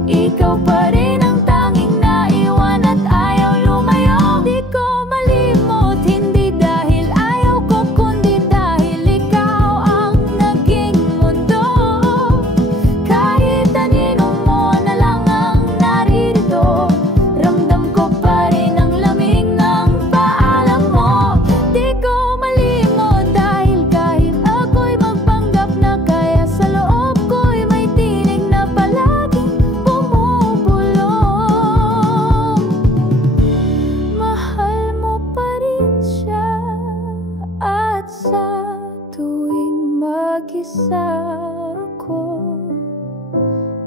ikaw pa rin ang tanging naiwan at ayaw lumayo. Di ko malimot, hindi dahil ayaw ko, kundi dahil ikaw ang naging mundo. Kahit anino mo na lang ang naririto, ramdam ko pa rin ang lamig ng paalam mo. Di ko malimot dahil kahit ako'y magpanggap na kaya, sa loob ko'y may tinig na palaging bumubulong. Mahal mo pa rin siya, at sa tuwing mag-isa ko,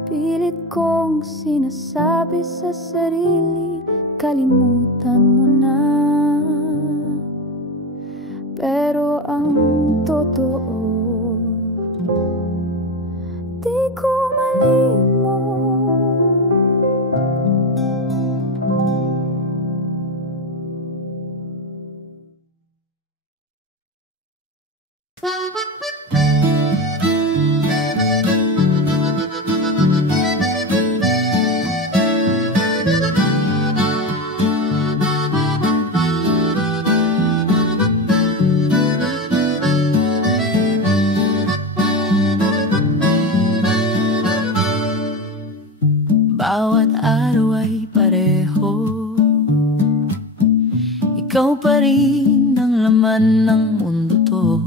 pilit kong sinasabi sa sarili, kalimutan mo na. Pero ang totoo, di ko malimot. Bawat araw ay pareho, ikaw pa rin ang laman ng mundo to.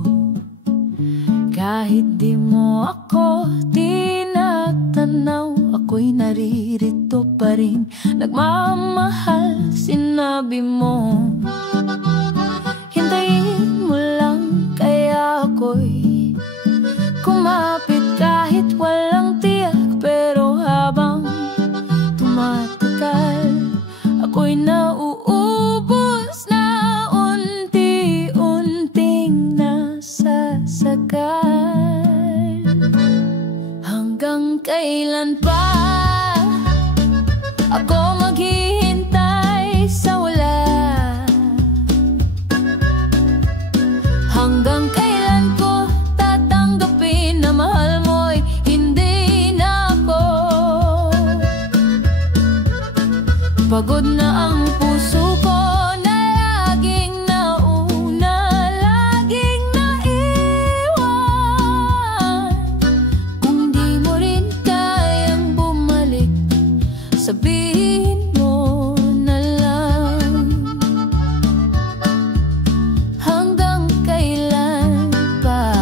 Kahit di mo ako tinatanaw, ako'y naririto pa rin, nagmamahal. Sinabi mo, hintayin mo lang, kaya ako'y kumapit kahit walang tiyak. Pero habang tumatagal, ako'y nauubos na, unti-unting nasasakal. Hanggang kailan pa ako maghihintay sa wala? Hanggang kailan ko tatanggapin na mahal mo'y hindi na ako? Pagod na ang puso ko na laging nauna, laging naiwan. Kung di mo rin kayang bumalik, sabihin mo na lang. Hanggang kailan pa?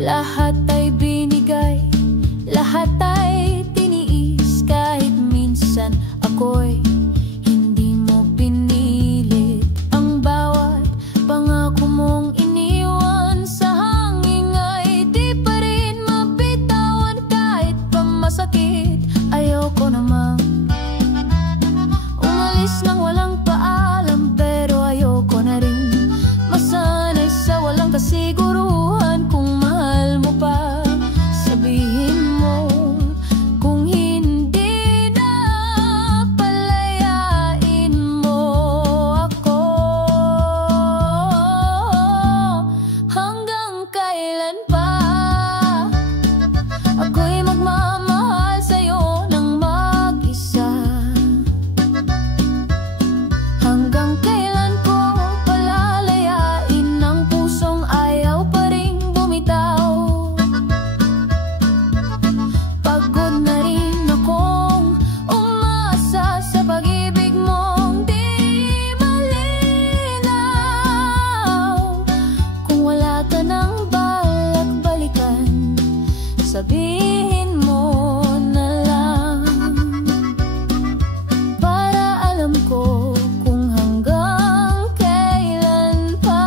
Lahat ay binigay, lahat ay tiniis. Kahit minsan ako'y hindi mo pinilit, ang bawat pangako mong iniwan sa sabihin mo na lang, para alam ko kung hanggang kailan pa.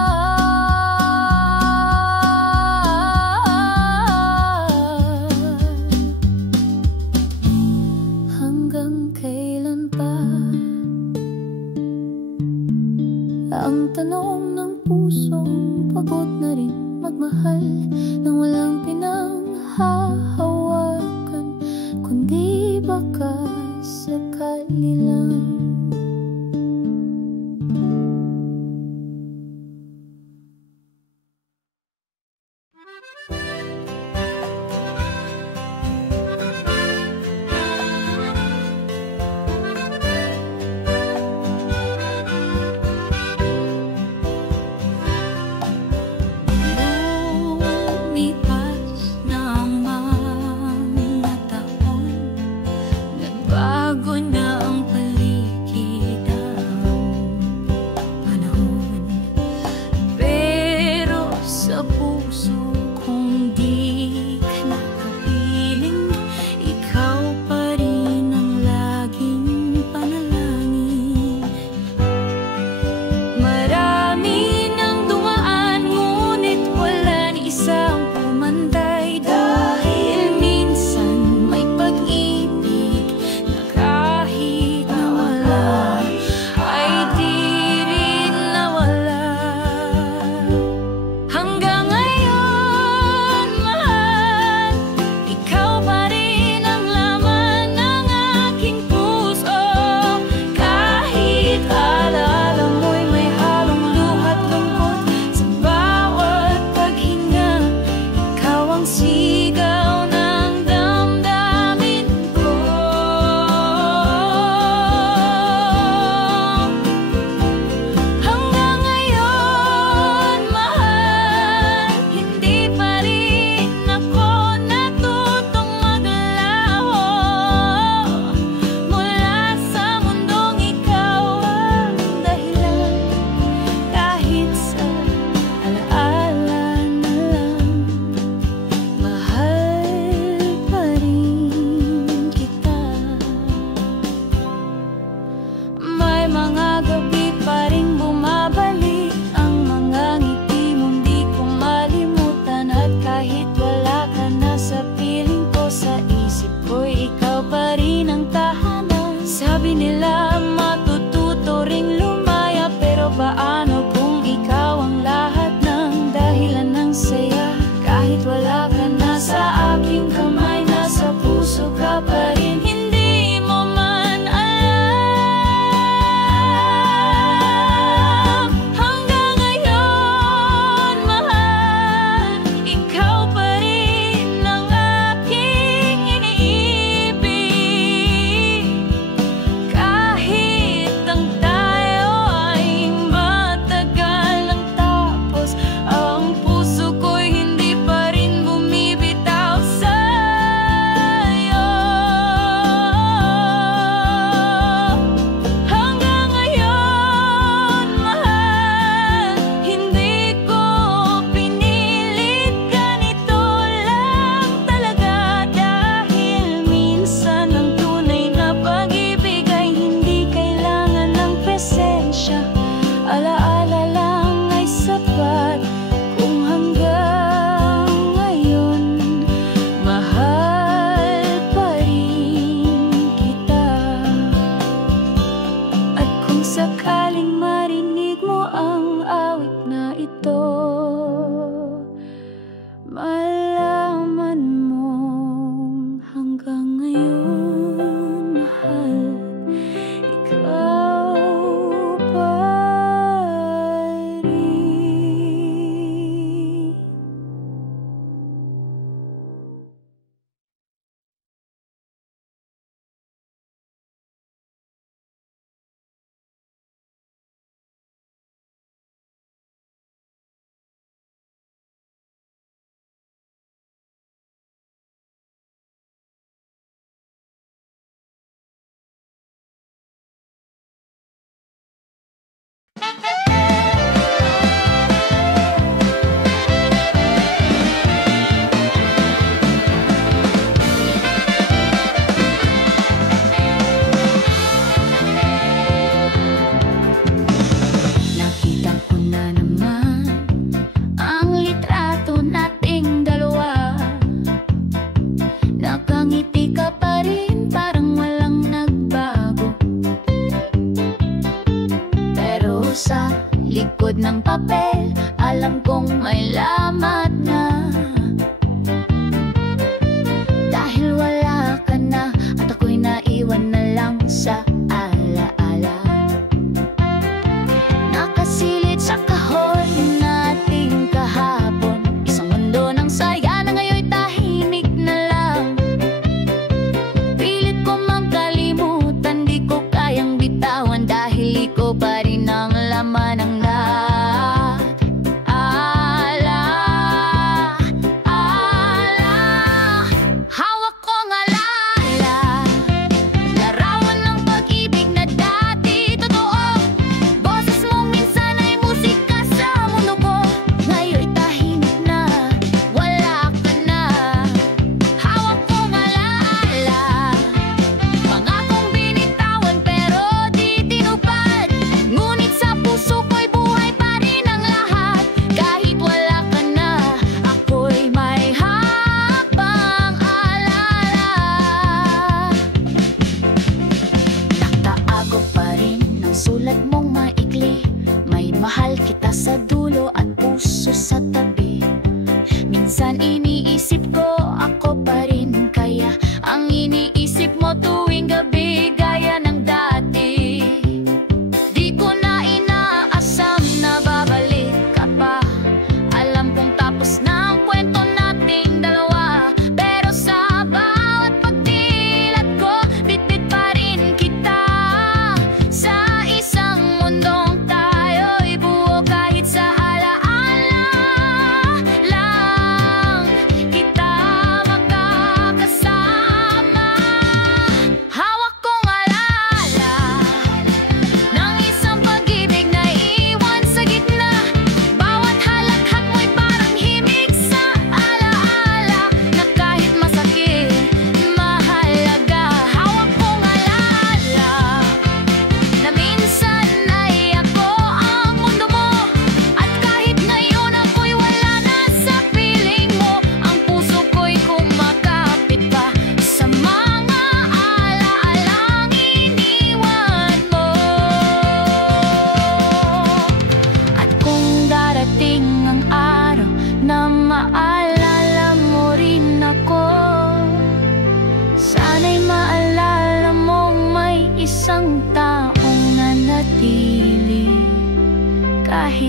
Hanggang kailan pa? Ang tanong ng pusong pagod na rin magmahal nang walang pinanghahawakan, kundi baka sakali lang. Bago na ang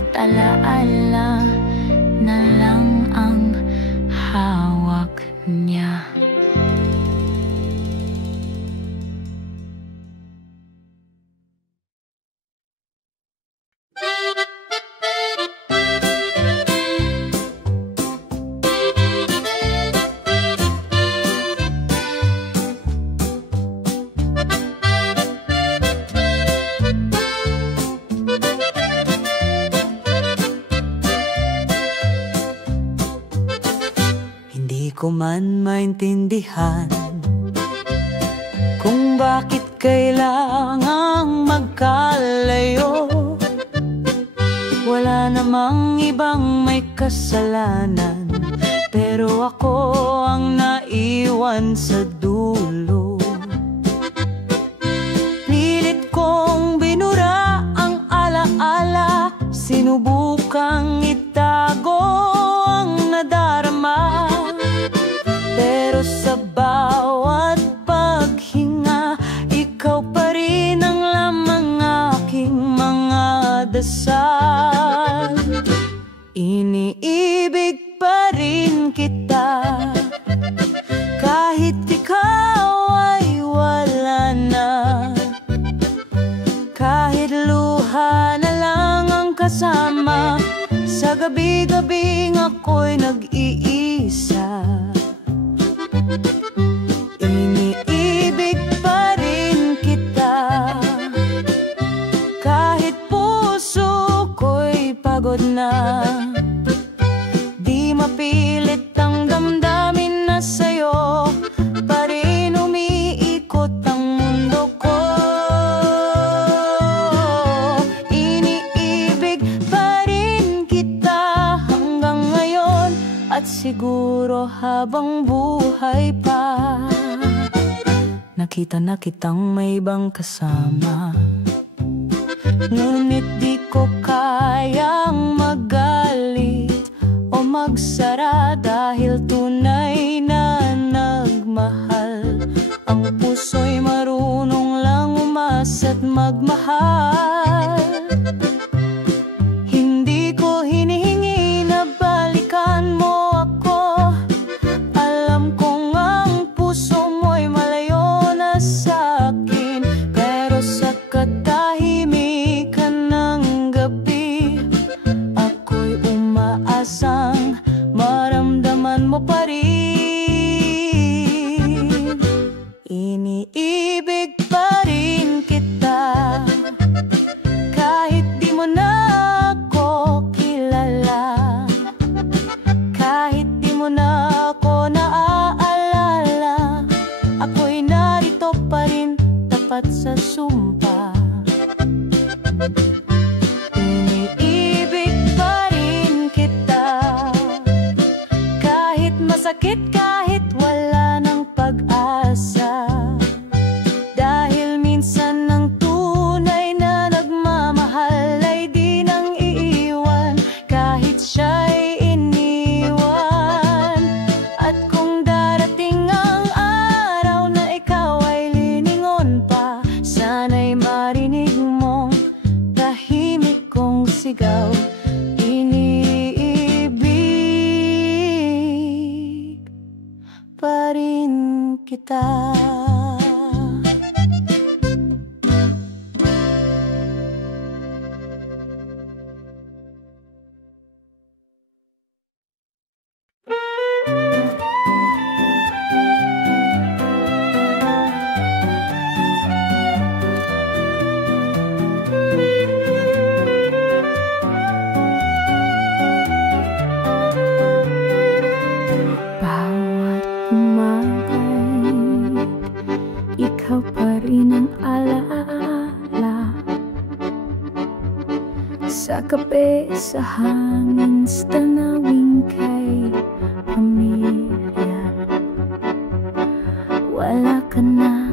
kahit alaala na lang ang hawak niya. Ko man maintindihan kung bakit kailangang magkalayo. Wala namang ibang may kasalanan, pero ako ang naiwan sa dulo. Pilit kong binura ang alaala, sinubukang itago ang nadarama. Pero sa bawat paghinga, ikaw pa rin ang lamang aking mga dasal. Iniibig pa rin kita, kahit ikaw ay wala na. Kahit luha na lang ang kasama, sa gabi-gabing ako'y nag-iisa. Iniibig pa rin kita, kahit puso ko'y pagod na. Di mapilit ang damdamin na sa'yo, pa rin umiikot ang mundo ko. Iniibig pa rin kita hanggang ngayon, at siguro habang buhay pa. Nakita na kitang may ibang kasama, ngunit di ko kayang magalit o magsara, dahil tunay na nagmahal. Ang puso'y marunong lang umasa't magmahal. Hindi ko hinihingi na balikan mo ako, alam kong ang puso mo'y malayo na sa'kin. Pero sa katahimikan ng gabi, ako'y umaasang maramdaman mo pa rin. Iniibig pa rin kita, kahit di mo na ako kilala. Kahit di mo na ako naaalala, ako'y narito pa rin, tapat sa sumpa. Iniibig pa rin kita, kahit masakit, kahit wala ng pag-asa. Dahil minsan ang tunay na nagmamahal ay di nang iiwan, kahit siya'y iniwan. At kung darating ang araw na ikaw ay liningon pa, sana'y marinig mong tahimik kong sigaw. Iniibig pa rin kita. Bawat umagay, ikaw pa rin ang alaala. Sa kape, sa hangin, sa tanawin kay pamilya. Wala ka na,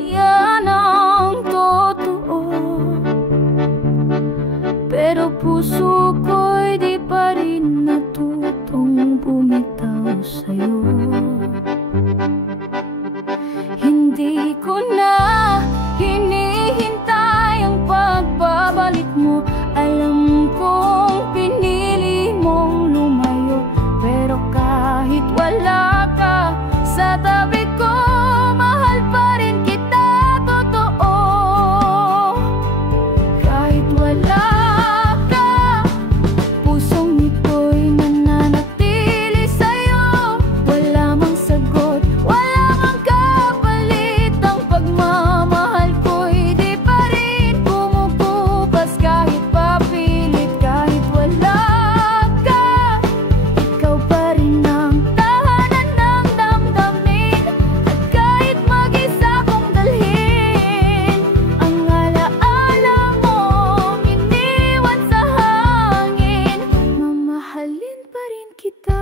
yan ang totoo. Pero puso ko'y di pa rin natutong bumitaw sa'yo. Hindi ko na hinihintay ang pagbabalik mo, wala ka sa tabi ko, mahal pa rin kita, totoo. Kahit wala ka, pusong ito'y nananatili sa'yo. Wala mang sagot, wala mang kapalit. Ang pagmamahal ko'y di pa rin kumukupas kahit papilit. Kahit wala ka, ikaw pa rin ang tahanan ng damdamin. At kahit mag-isa kong dalhin ang alaala mong iniwan sa hangin, mamahalin pa rin kita.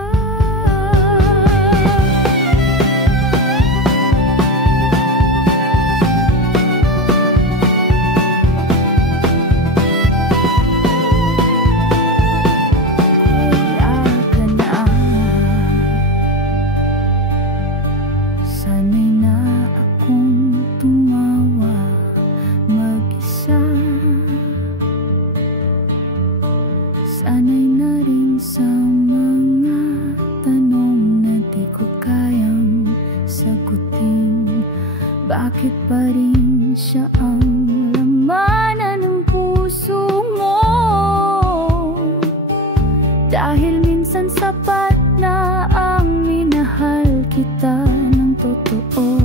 Wala ka na, sanay na akong tumawa mag-isa. Sanay na rin sa mga tanong na di ko kayang sagutin. Bakit pa rin siya ang laman ng puso mo? Dahil minsan sapat na ang minahal kita ng totoo.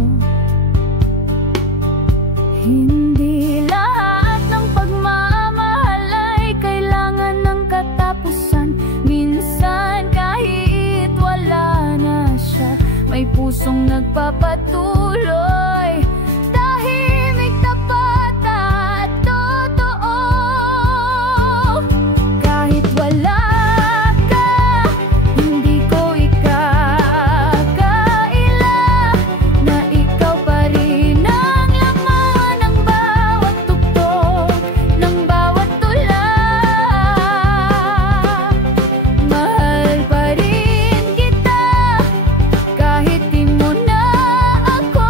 Hindi lahat ng pagmamahal ay kailangan ng katapusan. Minsan kahit wala na siya, may pusong nagpapatuloy. Tahimik, tapat at totoo. Kahit wala ka, hindi ko ikakaila na ikaw pa rin ang laman ng bawat tugtog, ng bawat tula. Mahal pa rin kita kahit di mo na ako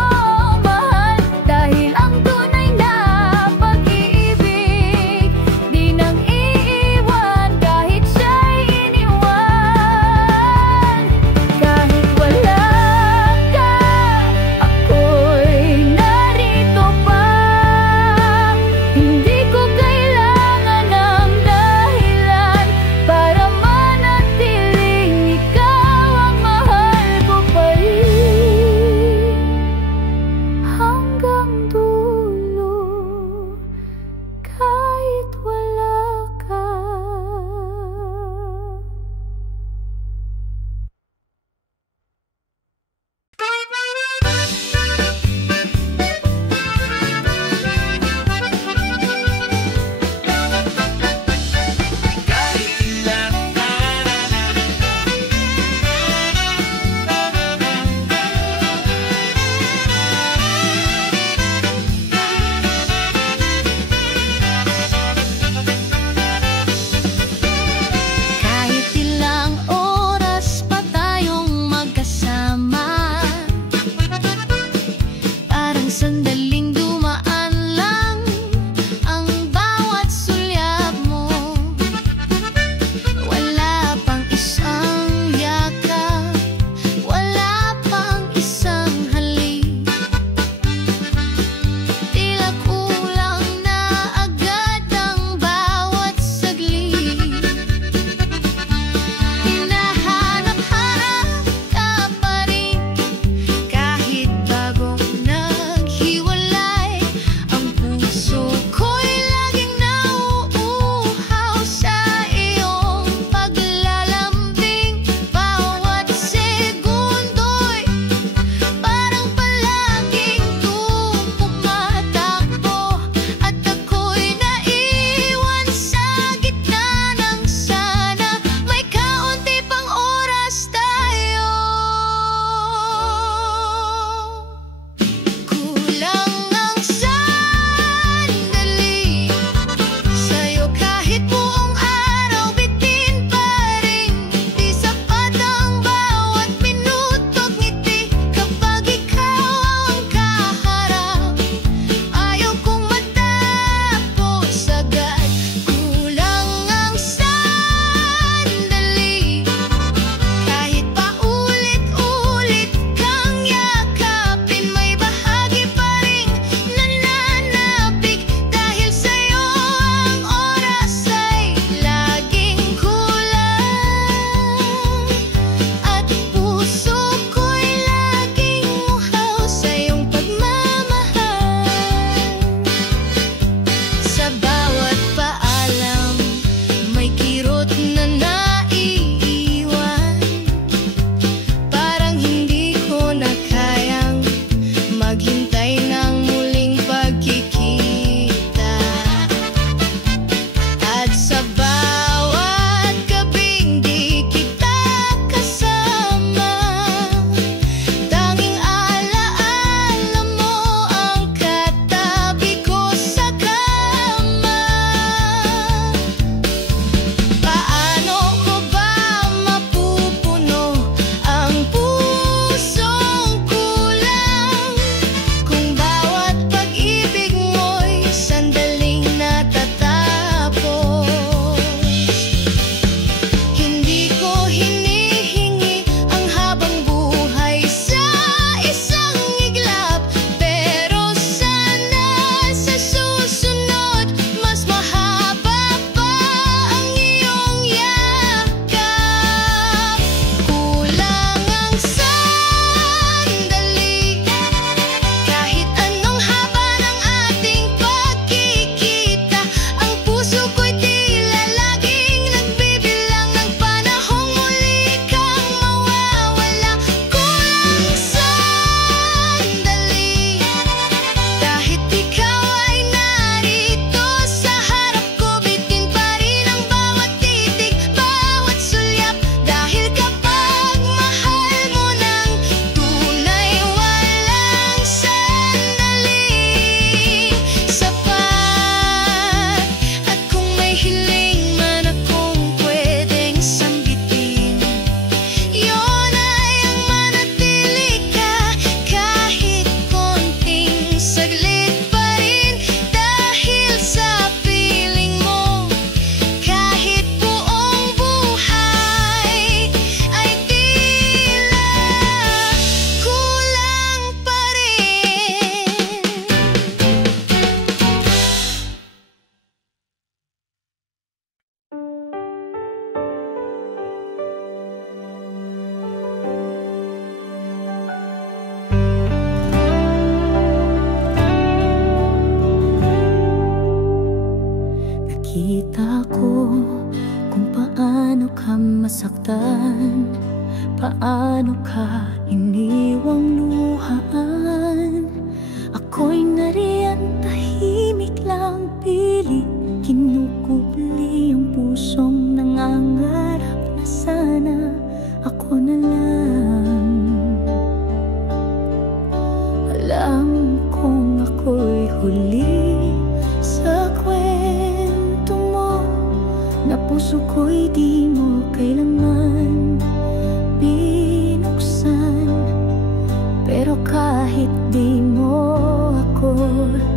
nasaktan? Paano ka iniwang luhaan? Ako'y nariyan, tahimik lang, pilit kinukubli ang pusong nangangarap na sana ako na lang. Alam kong ako'y huli sa kwento mo, na puso ko'y di mo kailangan binuksan. Pero kahit di mo ako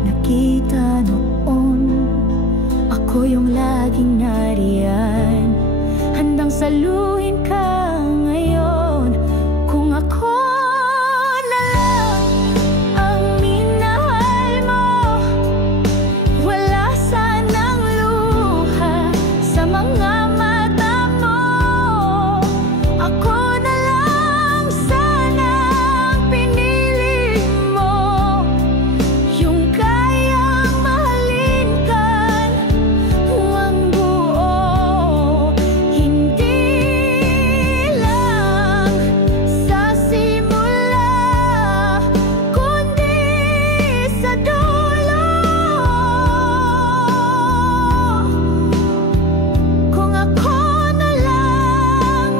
nakita noon, ako yung laging nariyan, handang saluhin ka ngayon. Kung ako na lang ang minahal mo, wala sanang luha sa mga mata mo. Ako na lang sana ang pinili mo, yung kayang mahalin ka ng buo, hindi lang sa simula, kundi sa dulo. Kung ako na lang,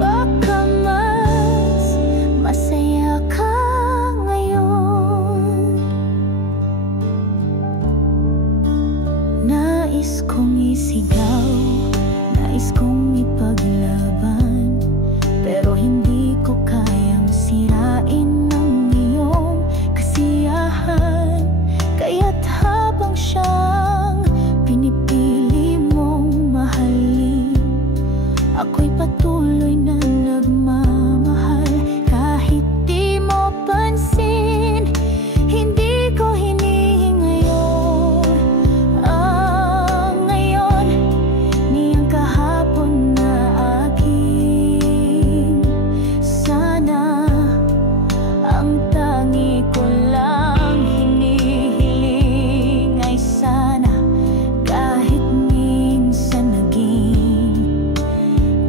baka mas masaya ka ngayon. Nais kong isigaw, nais kong ipaglaban, pero hindi ko kayang sirain ang iyong kasiyahan. Kaya't habang siyang pinipili mong mahalin, ako'y patuloy na nagmamahal. Kahit di mo pansin, hindi ko hinihingi ang ngayon, niyang kahapon na akin. Sana ang tangi ko lang hinihiling ay sana kahit minsan naging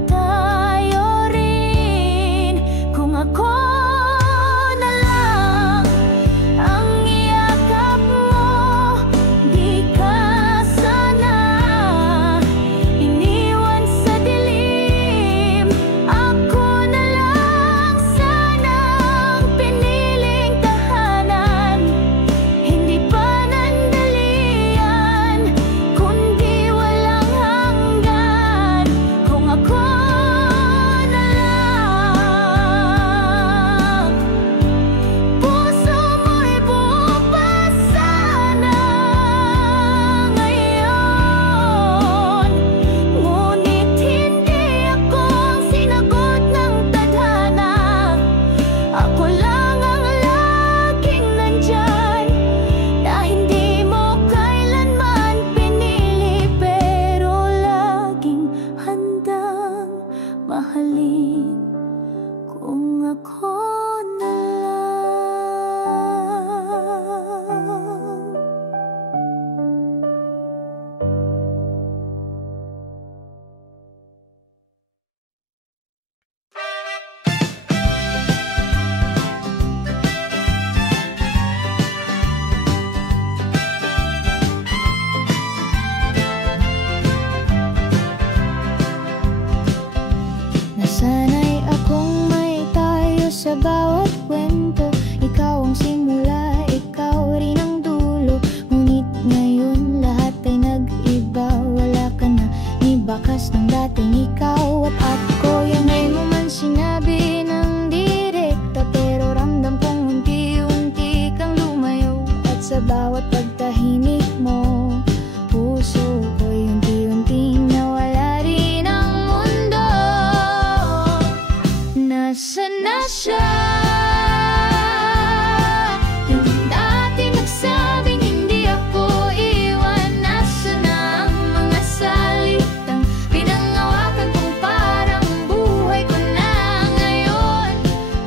tayo rin. Kung ako na lang ang iyakap mo, di ka sana iniwan sa dilim. Ako na lang sana ang piniling tahanan, hindi panandalian, kundi walang hanggan. Kung ako na lang, puso mo'y buo pa sana ngayon. Ngunit hindi ako ang sinagot ng tadhana, ako lang ang laging nandyan, na hindi mo kailanman pinili, pero laging handang mahalin. Kung ako na lang. Nasanay akong may tayo sa bawat kwento. Ikaw ang simula, ikaw rin ang dulo. Ngunit ngayon lahat ay nag-iba. Wala ka na ni bakas ng dating ikaw at ako. Yan ay mo man sinabi ng direkta, pero ramdam kong unti-unti kang lumayo. At sa bawat pagtahimik mo, puso ko'y unti-unting nawala rin ang mundo. Nasaan na siya? Yung dati nagsabing hindi ako iwan. Nasaan na ang mga salitang pinangawakan kong parang buhay ko na ngayon?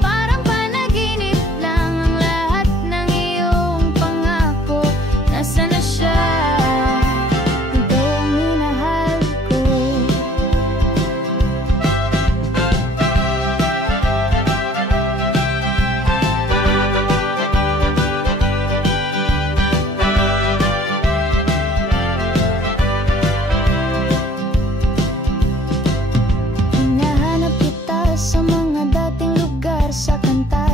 Parang panaginip lang ang lahat ng iyong pangako. Nasaan na siya? Ito ang minahal ko.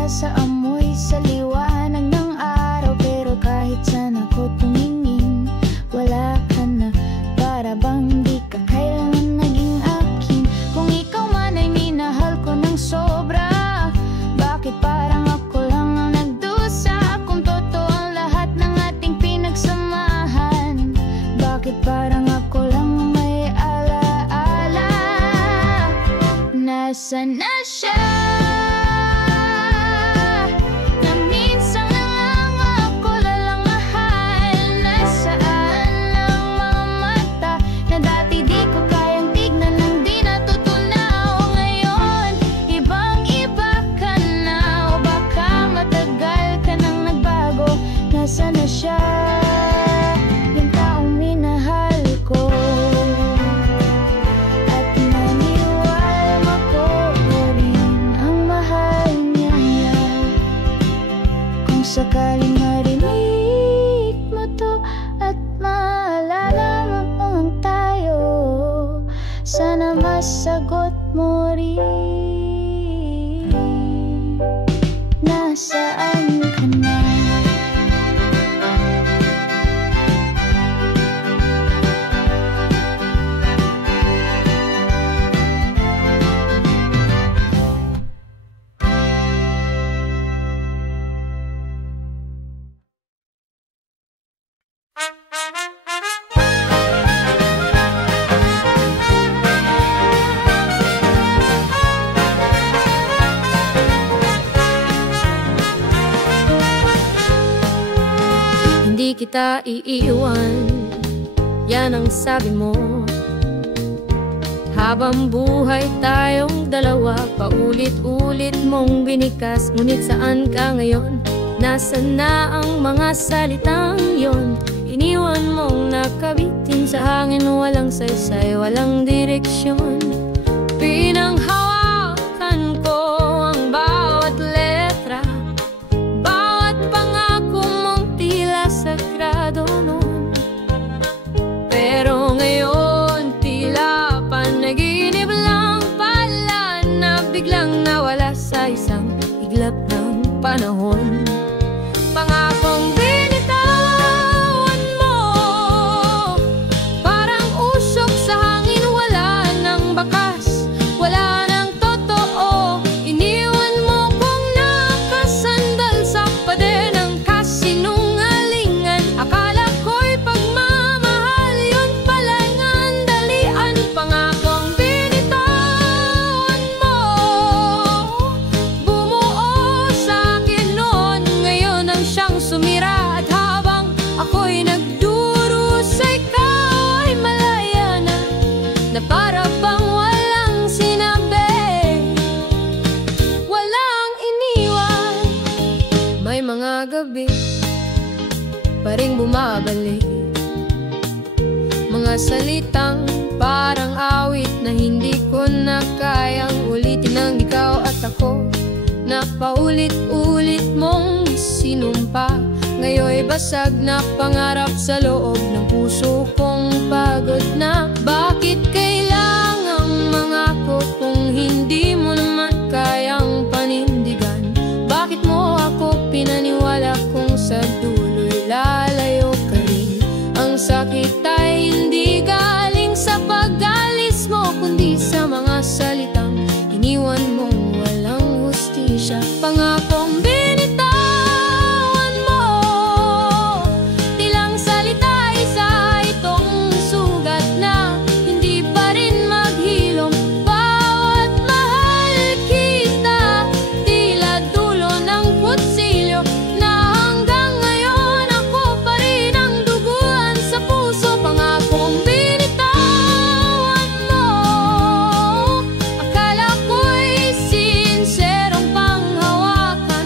sa amoy, sa liwanag ng araw. Pero kahit saan ako tumingin, wala ka na. Para bang di ka kailangan naging akin. Kung ikaw man ay minahal ko ng sobra, bakit parang ako lang ang nagdusa? Kung totoo ang lahat ng ating pinagsamahan, bakit parang ako lang may alaala? Nasaan na siya? Na minsan nangangako lalang mahal. Nasaan ang mga mata na dati di ko kayang tignan nang di natutunaw? Ngayon, ibang-iba ka na, o baka matagal ka nang nagbago. Nasaan na siya? Yung taong minahal ko. At naniwala ko rin ang mahal niya. Kung sakaling marinig mo to at maalala mo ang tayo, sana masagot mo rin. Nasaan ka na? Hindi kita iiwan, yan ang sabi mo. Habang buhay tayong dalawa, paulit-ulit mong binikas. Ngunit saan ka ngayon? Nasaan na ang mga salitang yon? Iniwan mong nakabitin sa hangin, walang saysay, walang direksyon. Pinanghawakan ko ang bawat letra, bawat pangako mong tila sagrado noon. Pero ngayon, tila panaginip lang pala, na biglang nawala sa isang iglap ng panahon. Pangakong binitawan mo, parang usok sa hangin, wala nang bakas, wala nang totoo. Iniwan mo kung nakasandal sa pader ng kasinungalingan. Akala ko'y pagmamahal, yun pala'y ngandalian. Pangakong binitawan mo, bumuo sa akin noon, ngayon ang siyang sumira. At habang ako'y nagdurusa, ikaw ay malaya na, na para bang walang sinabi, walang iniwan. May mga gabi pa ring bumabalik, mga salitang parang awit na hindi ko na kayang ulitin. Ang ikaw at ako na paulit-ulit mong sinumpa, ngayon'y basag na pangarap sa loob ng puso kong pagod na. Bakit kailangang mangako kung hindi mo naman kayang panindigan? Bakit mo ako pinaniwala kung sa dulo'y lalayo ka rin? Ang sakit ay hindi galing sa pag-alis mo, kundi sa mga salitang iniwan mong walang hustisya. Pangakong binitawan mo, tilang salita, isa itong sugat na hindi pa rin maghilom. Bawat mahal kita, tila dulo ng kutsilyo, na hanggang ngayon ako pa rin ang duguan sa puso. Pangakong binitawan mo, akala ko'y sinserong panghawakan,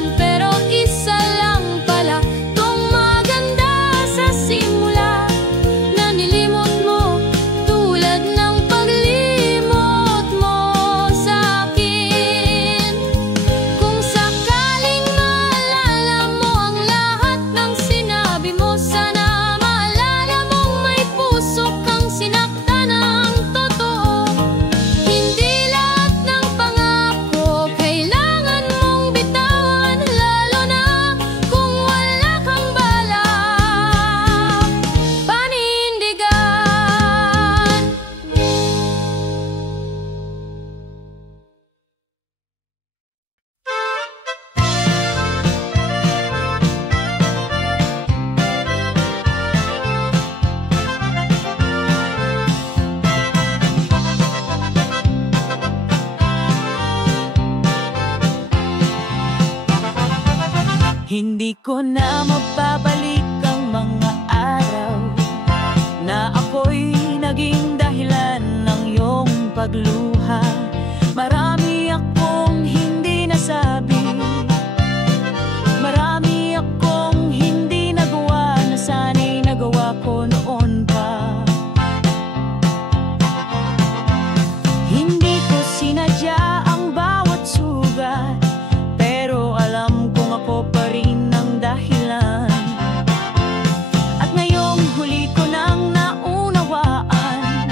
Hindi ko na mababalik ang mga araw na ako'y naging dahilan ng iyong pagluha. Marami akong hindi nasabi, marami akong hindi nagawa na sana'y nagawa ko noon pa. Hindi ko sinadya ang bawat sugat, pero alam kong ako pa rin ang dahilan. At ngayong huli ko nang naunawaan,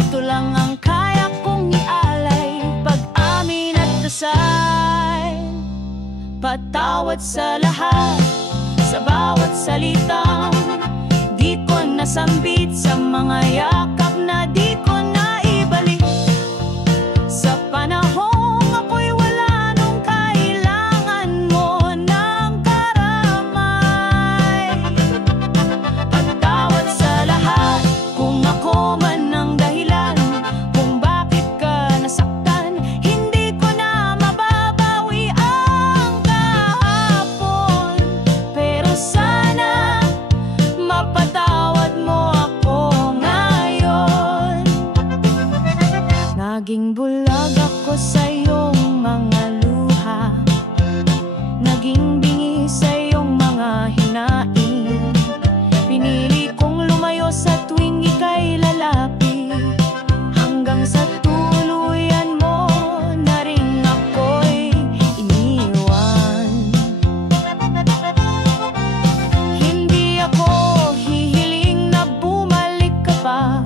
ito lang ang kaya kong ialay, pag-amin at dasal. Patawad sa lahat, sa bawat salitang di ko nasambit, sa mga yakap na di ko naibalik. Sa panahong ako'y wala nung kailangan mo ng karamay. Patawad sa lahat kung ako man ang dahilan kung bakit ka nasaktan. Hindi ko na mababawi ang kahapon, pero sana mapatawad mo ako ngayon. Naging bulag ako sa iyong mga luha, naging bingi sa iyong mga hinaing. Pinili kong lumayo sa tuwing ika'y lalapit, hanggang sa tuluyan mo na rin ako'y iniwan. Hindi ako hihiling na bumalik ka pa.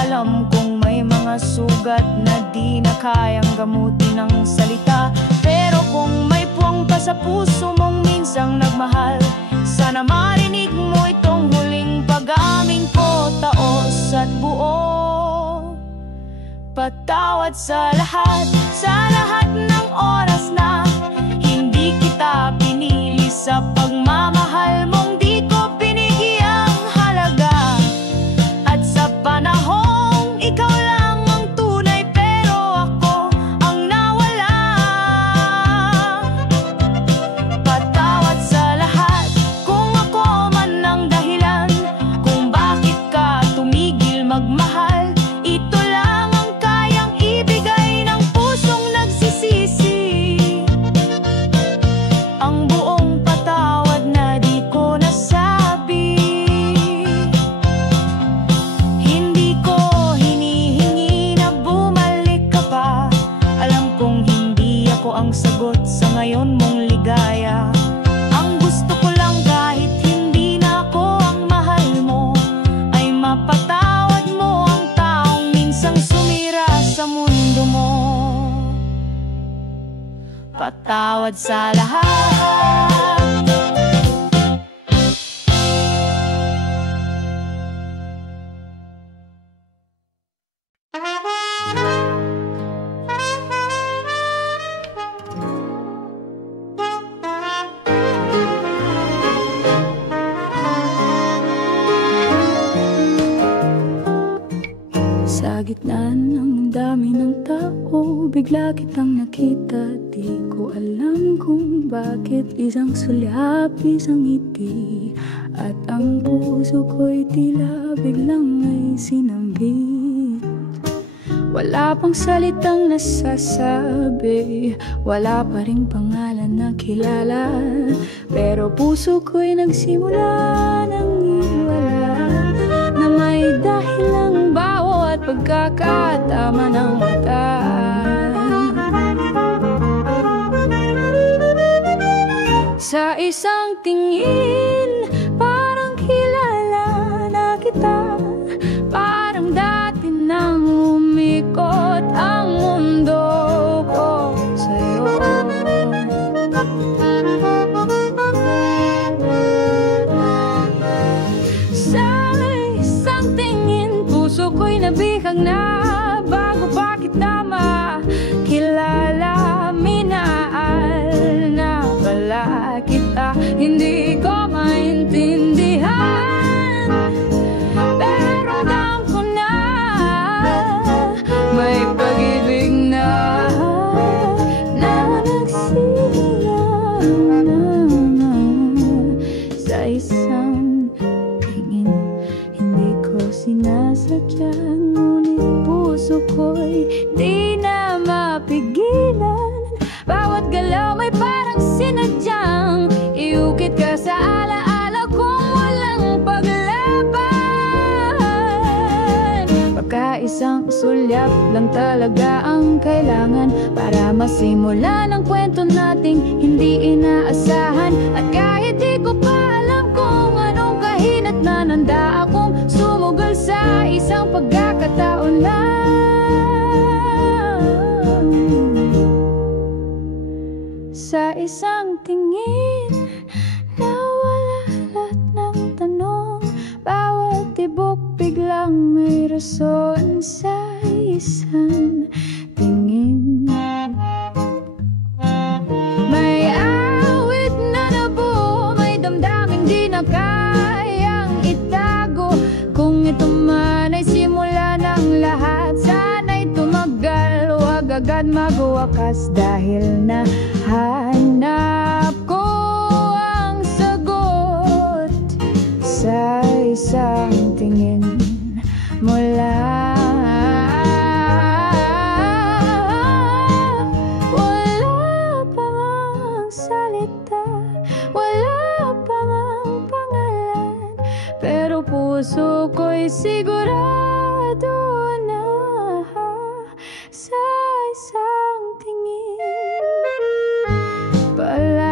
Alam kong may mga sugat na di na kayang gamutin ng salita, pero kung may puwang pa sa puso mong minsang nagmahal, sana marinig mo itong huling pag-amin ko, taos at buo. Patawad sa lahat ng oras na hindi kita pinili, sa pagmamahal mong di ko binigyang halaga. At sa panahong ikaw lang ang tunay, pero ako ang nawala. Patawad sa lahat kung ako man ang dahilan kung bakit ka tumigil magmahal. Ito lang ang kayang ibigay ng pusong nagsisisi, ang buong patawad na di ko nasabi. Hindi ko hinihingi na bumalik ka pa. Alam kong hindi ako ang sagot sa ngayon mong ligaya. Ang gusto ko lang, kahit hindi na ako ang mahal mo, ay mapatawad mo ang taong minsang sumira sa mundo mo. Patawad sa lahat. Sa gitna ng dami ng tao, bigla kitang nakita. Di ko alam kung bakit. Isang sulyap, isang ngiti, at ang puso ko'y tila biglang may sinambit. Wala pang salitang nasasabi, wala pa ring pangalan na kilala, pero puso ko'y nagsimula ng iwala, na may dahilang bawat pagkakatama ng mata. Sa isang tingin, parang kilala na kita, parang dati nang umikot ang mundo ko sa'yo. Sa isang tingin, puso ko'y nabihag na, bago pa kita makilala, minaal na pala kita. Hindi ko maintindihan, pero ramdam ko na may pag-ibig na nagsilaw ng sadya, ngunit puso ko'y di na mapigilan. Bawat galaw may parang sinadyang iukit ka sa alaala kong walang paglaban. Baka isang sulyap lang talaga ang kailangan para masimulan ang kwento nating hindi inaasahan. At kahit di ko pa alam kung anong kahinat na nanda akong sumugal sa isang pagkakataon lang. Sa isang tingin, nawala lahat ng tanong. Bawat tibok biglang may rason sa isang tingin. May awit na nabuo, may damdaming di na kayang itago. Kung ito man ay simula ng lahat, sana'y tumagal, huwag agad magwakas. Dahil na hanap ko ang sagot sa isang tingin mo lang. Wala pa ang salita, wala pa ang pangalan, pero puso ko'y sigurado na sa isang tingin pa lang.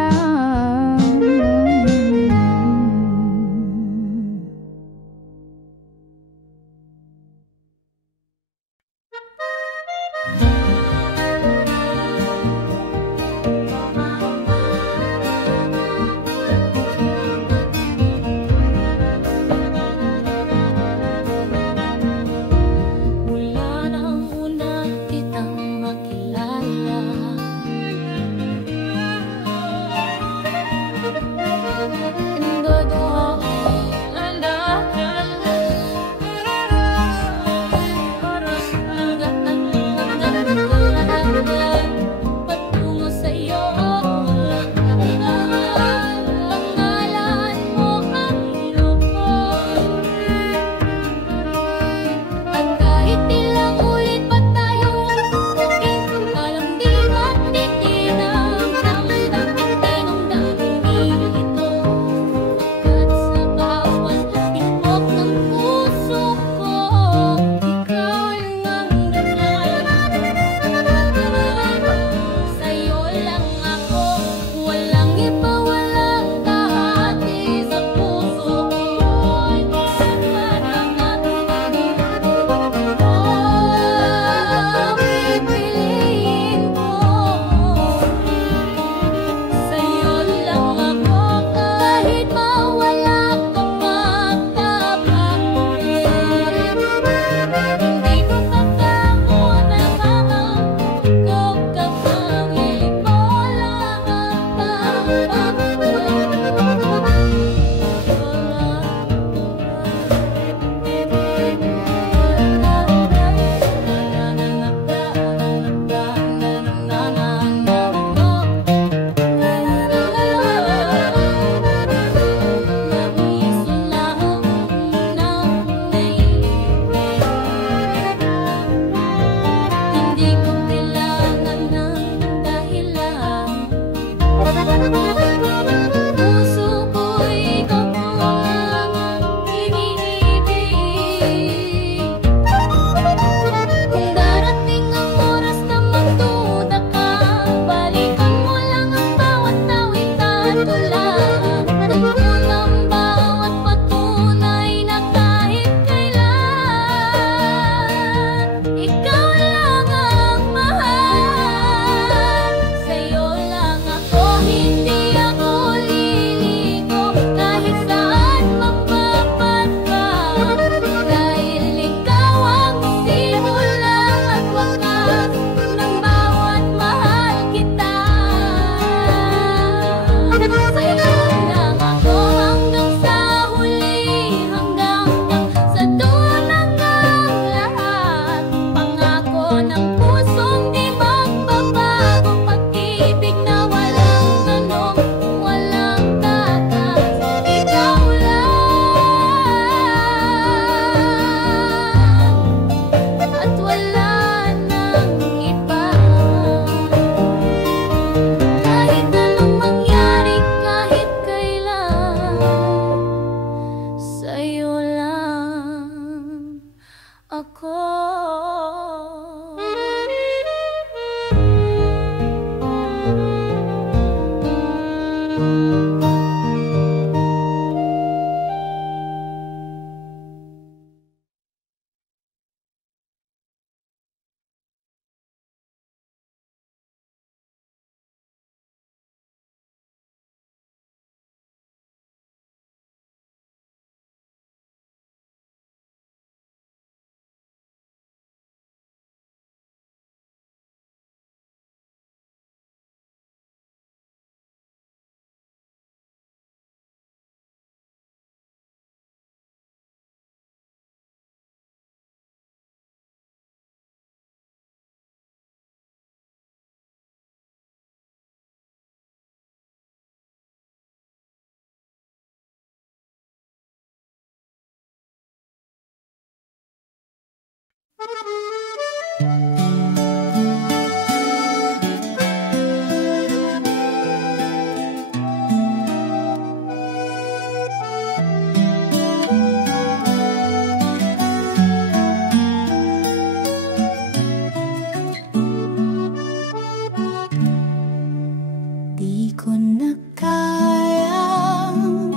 Di ko na kayang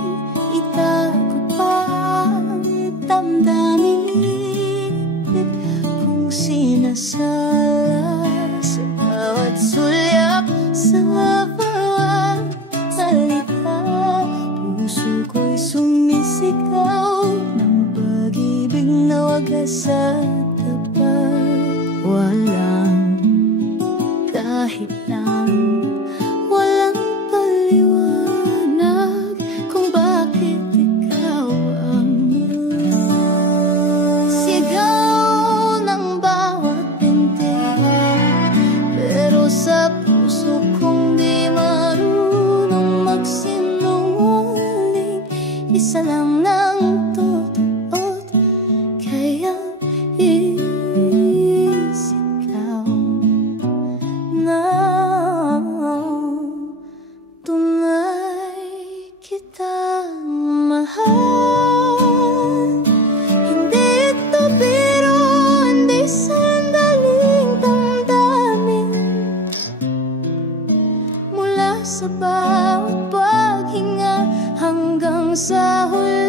itago pa ang damdamin kung sinasala sa bawat sulyap, sa bawat salita. Puso ko'y sumisigaw ng pag-ibig na wagas sa tapat. Walang kahit lang, walang paliwanag kung bakit ikaw ang sigaw ng bawat bintig. Pero sa puso kong di marunong magsinungaling, isa lang ng totoo, kaya isigaw na tunay kitang mahal. Hindi ito biro, hindi sandaling damdamin. Mula sa bawat paghinga hanggang sa huli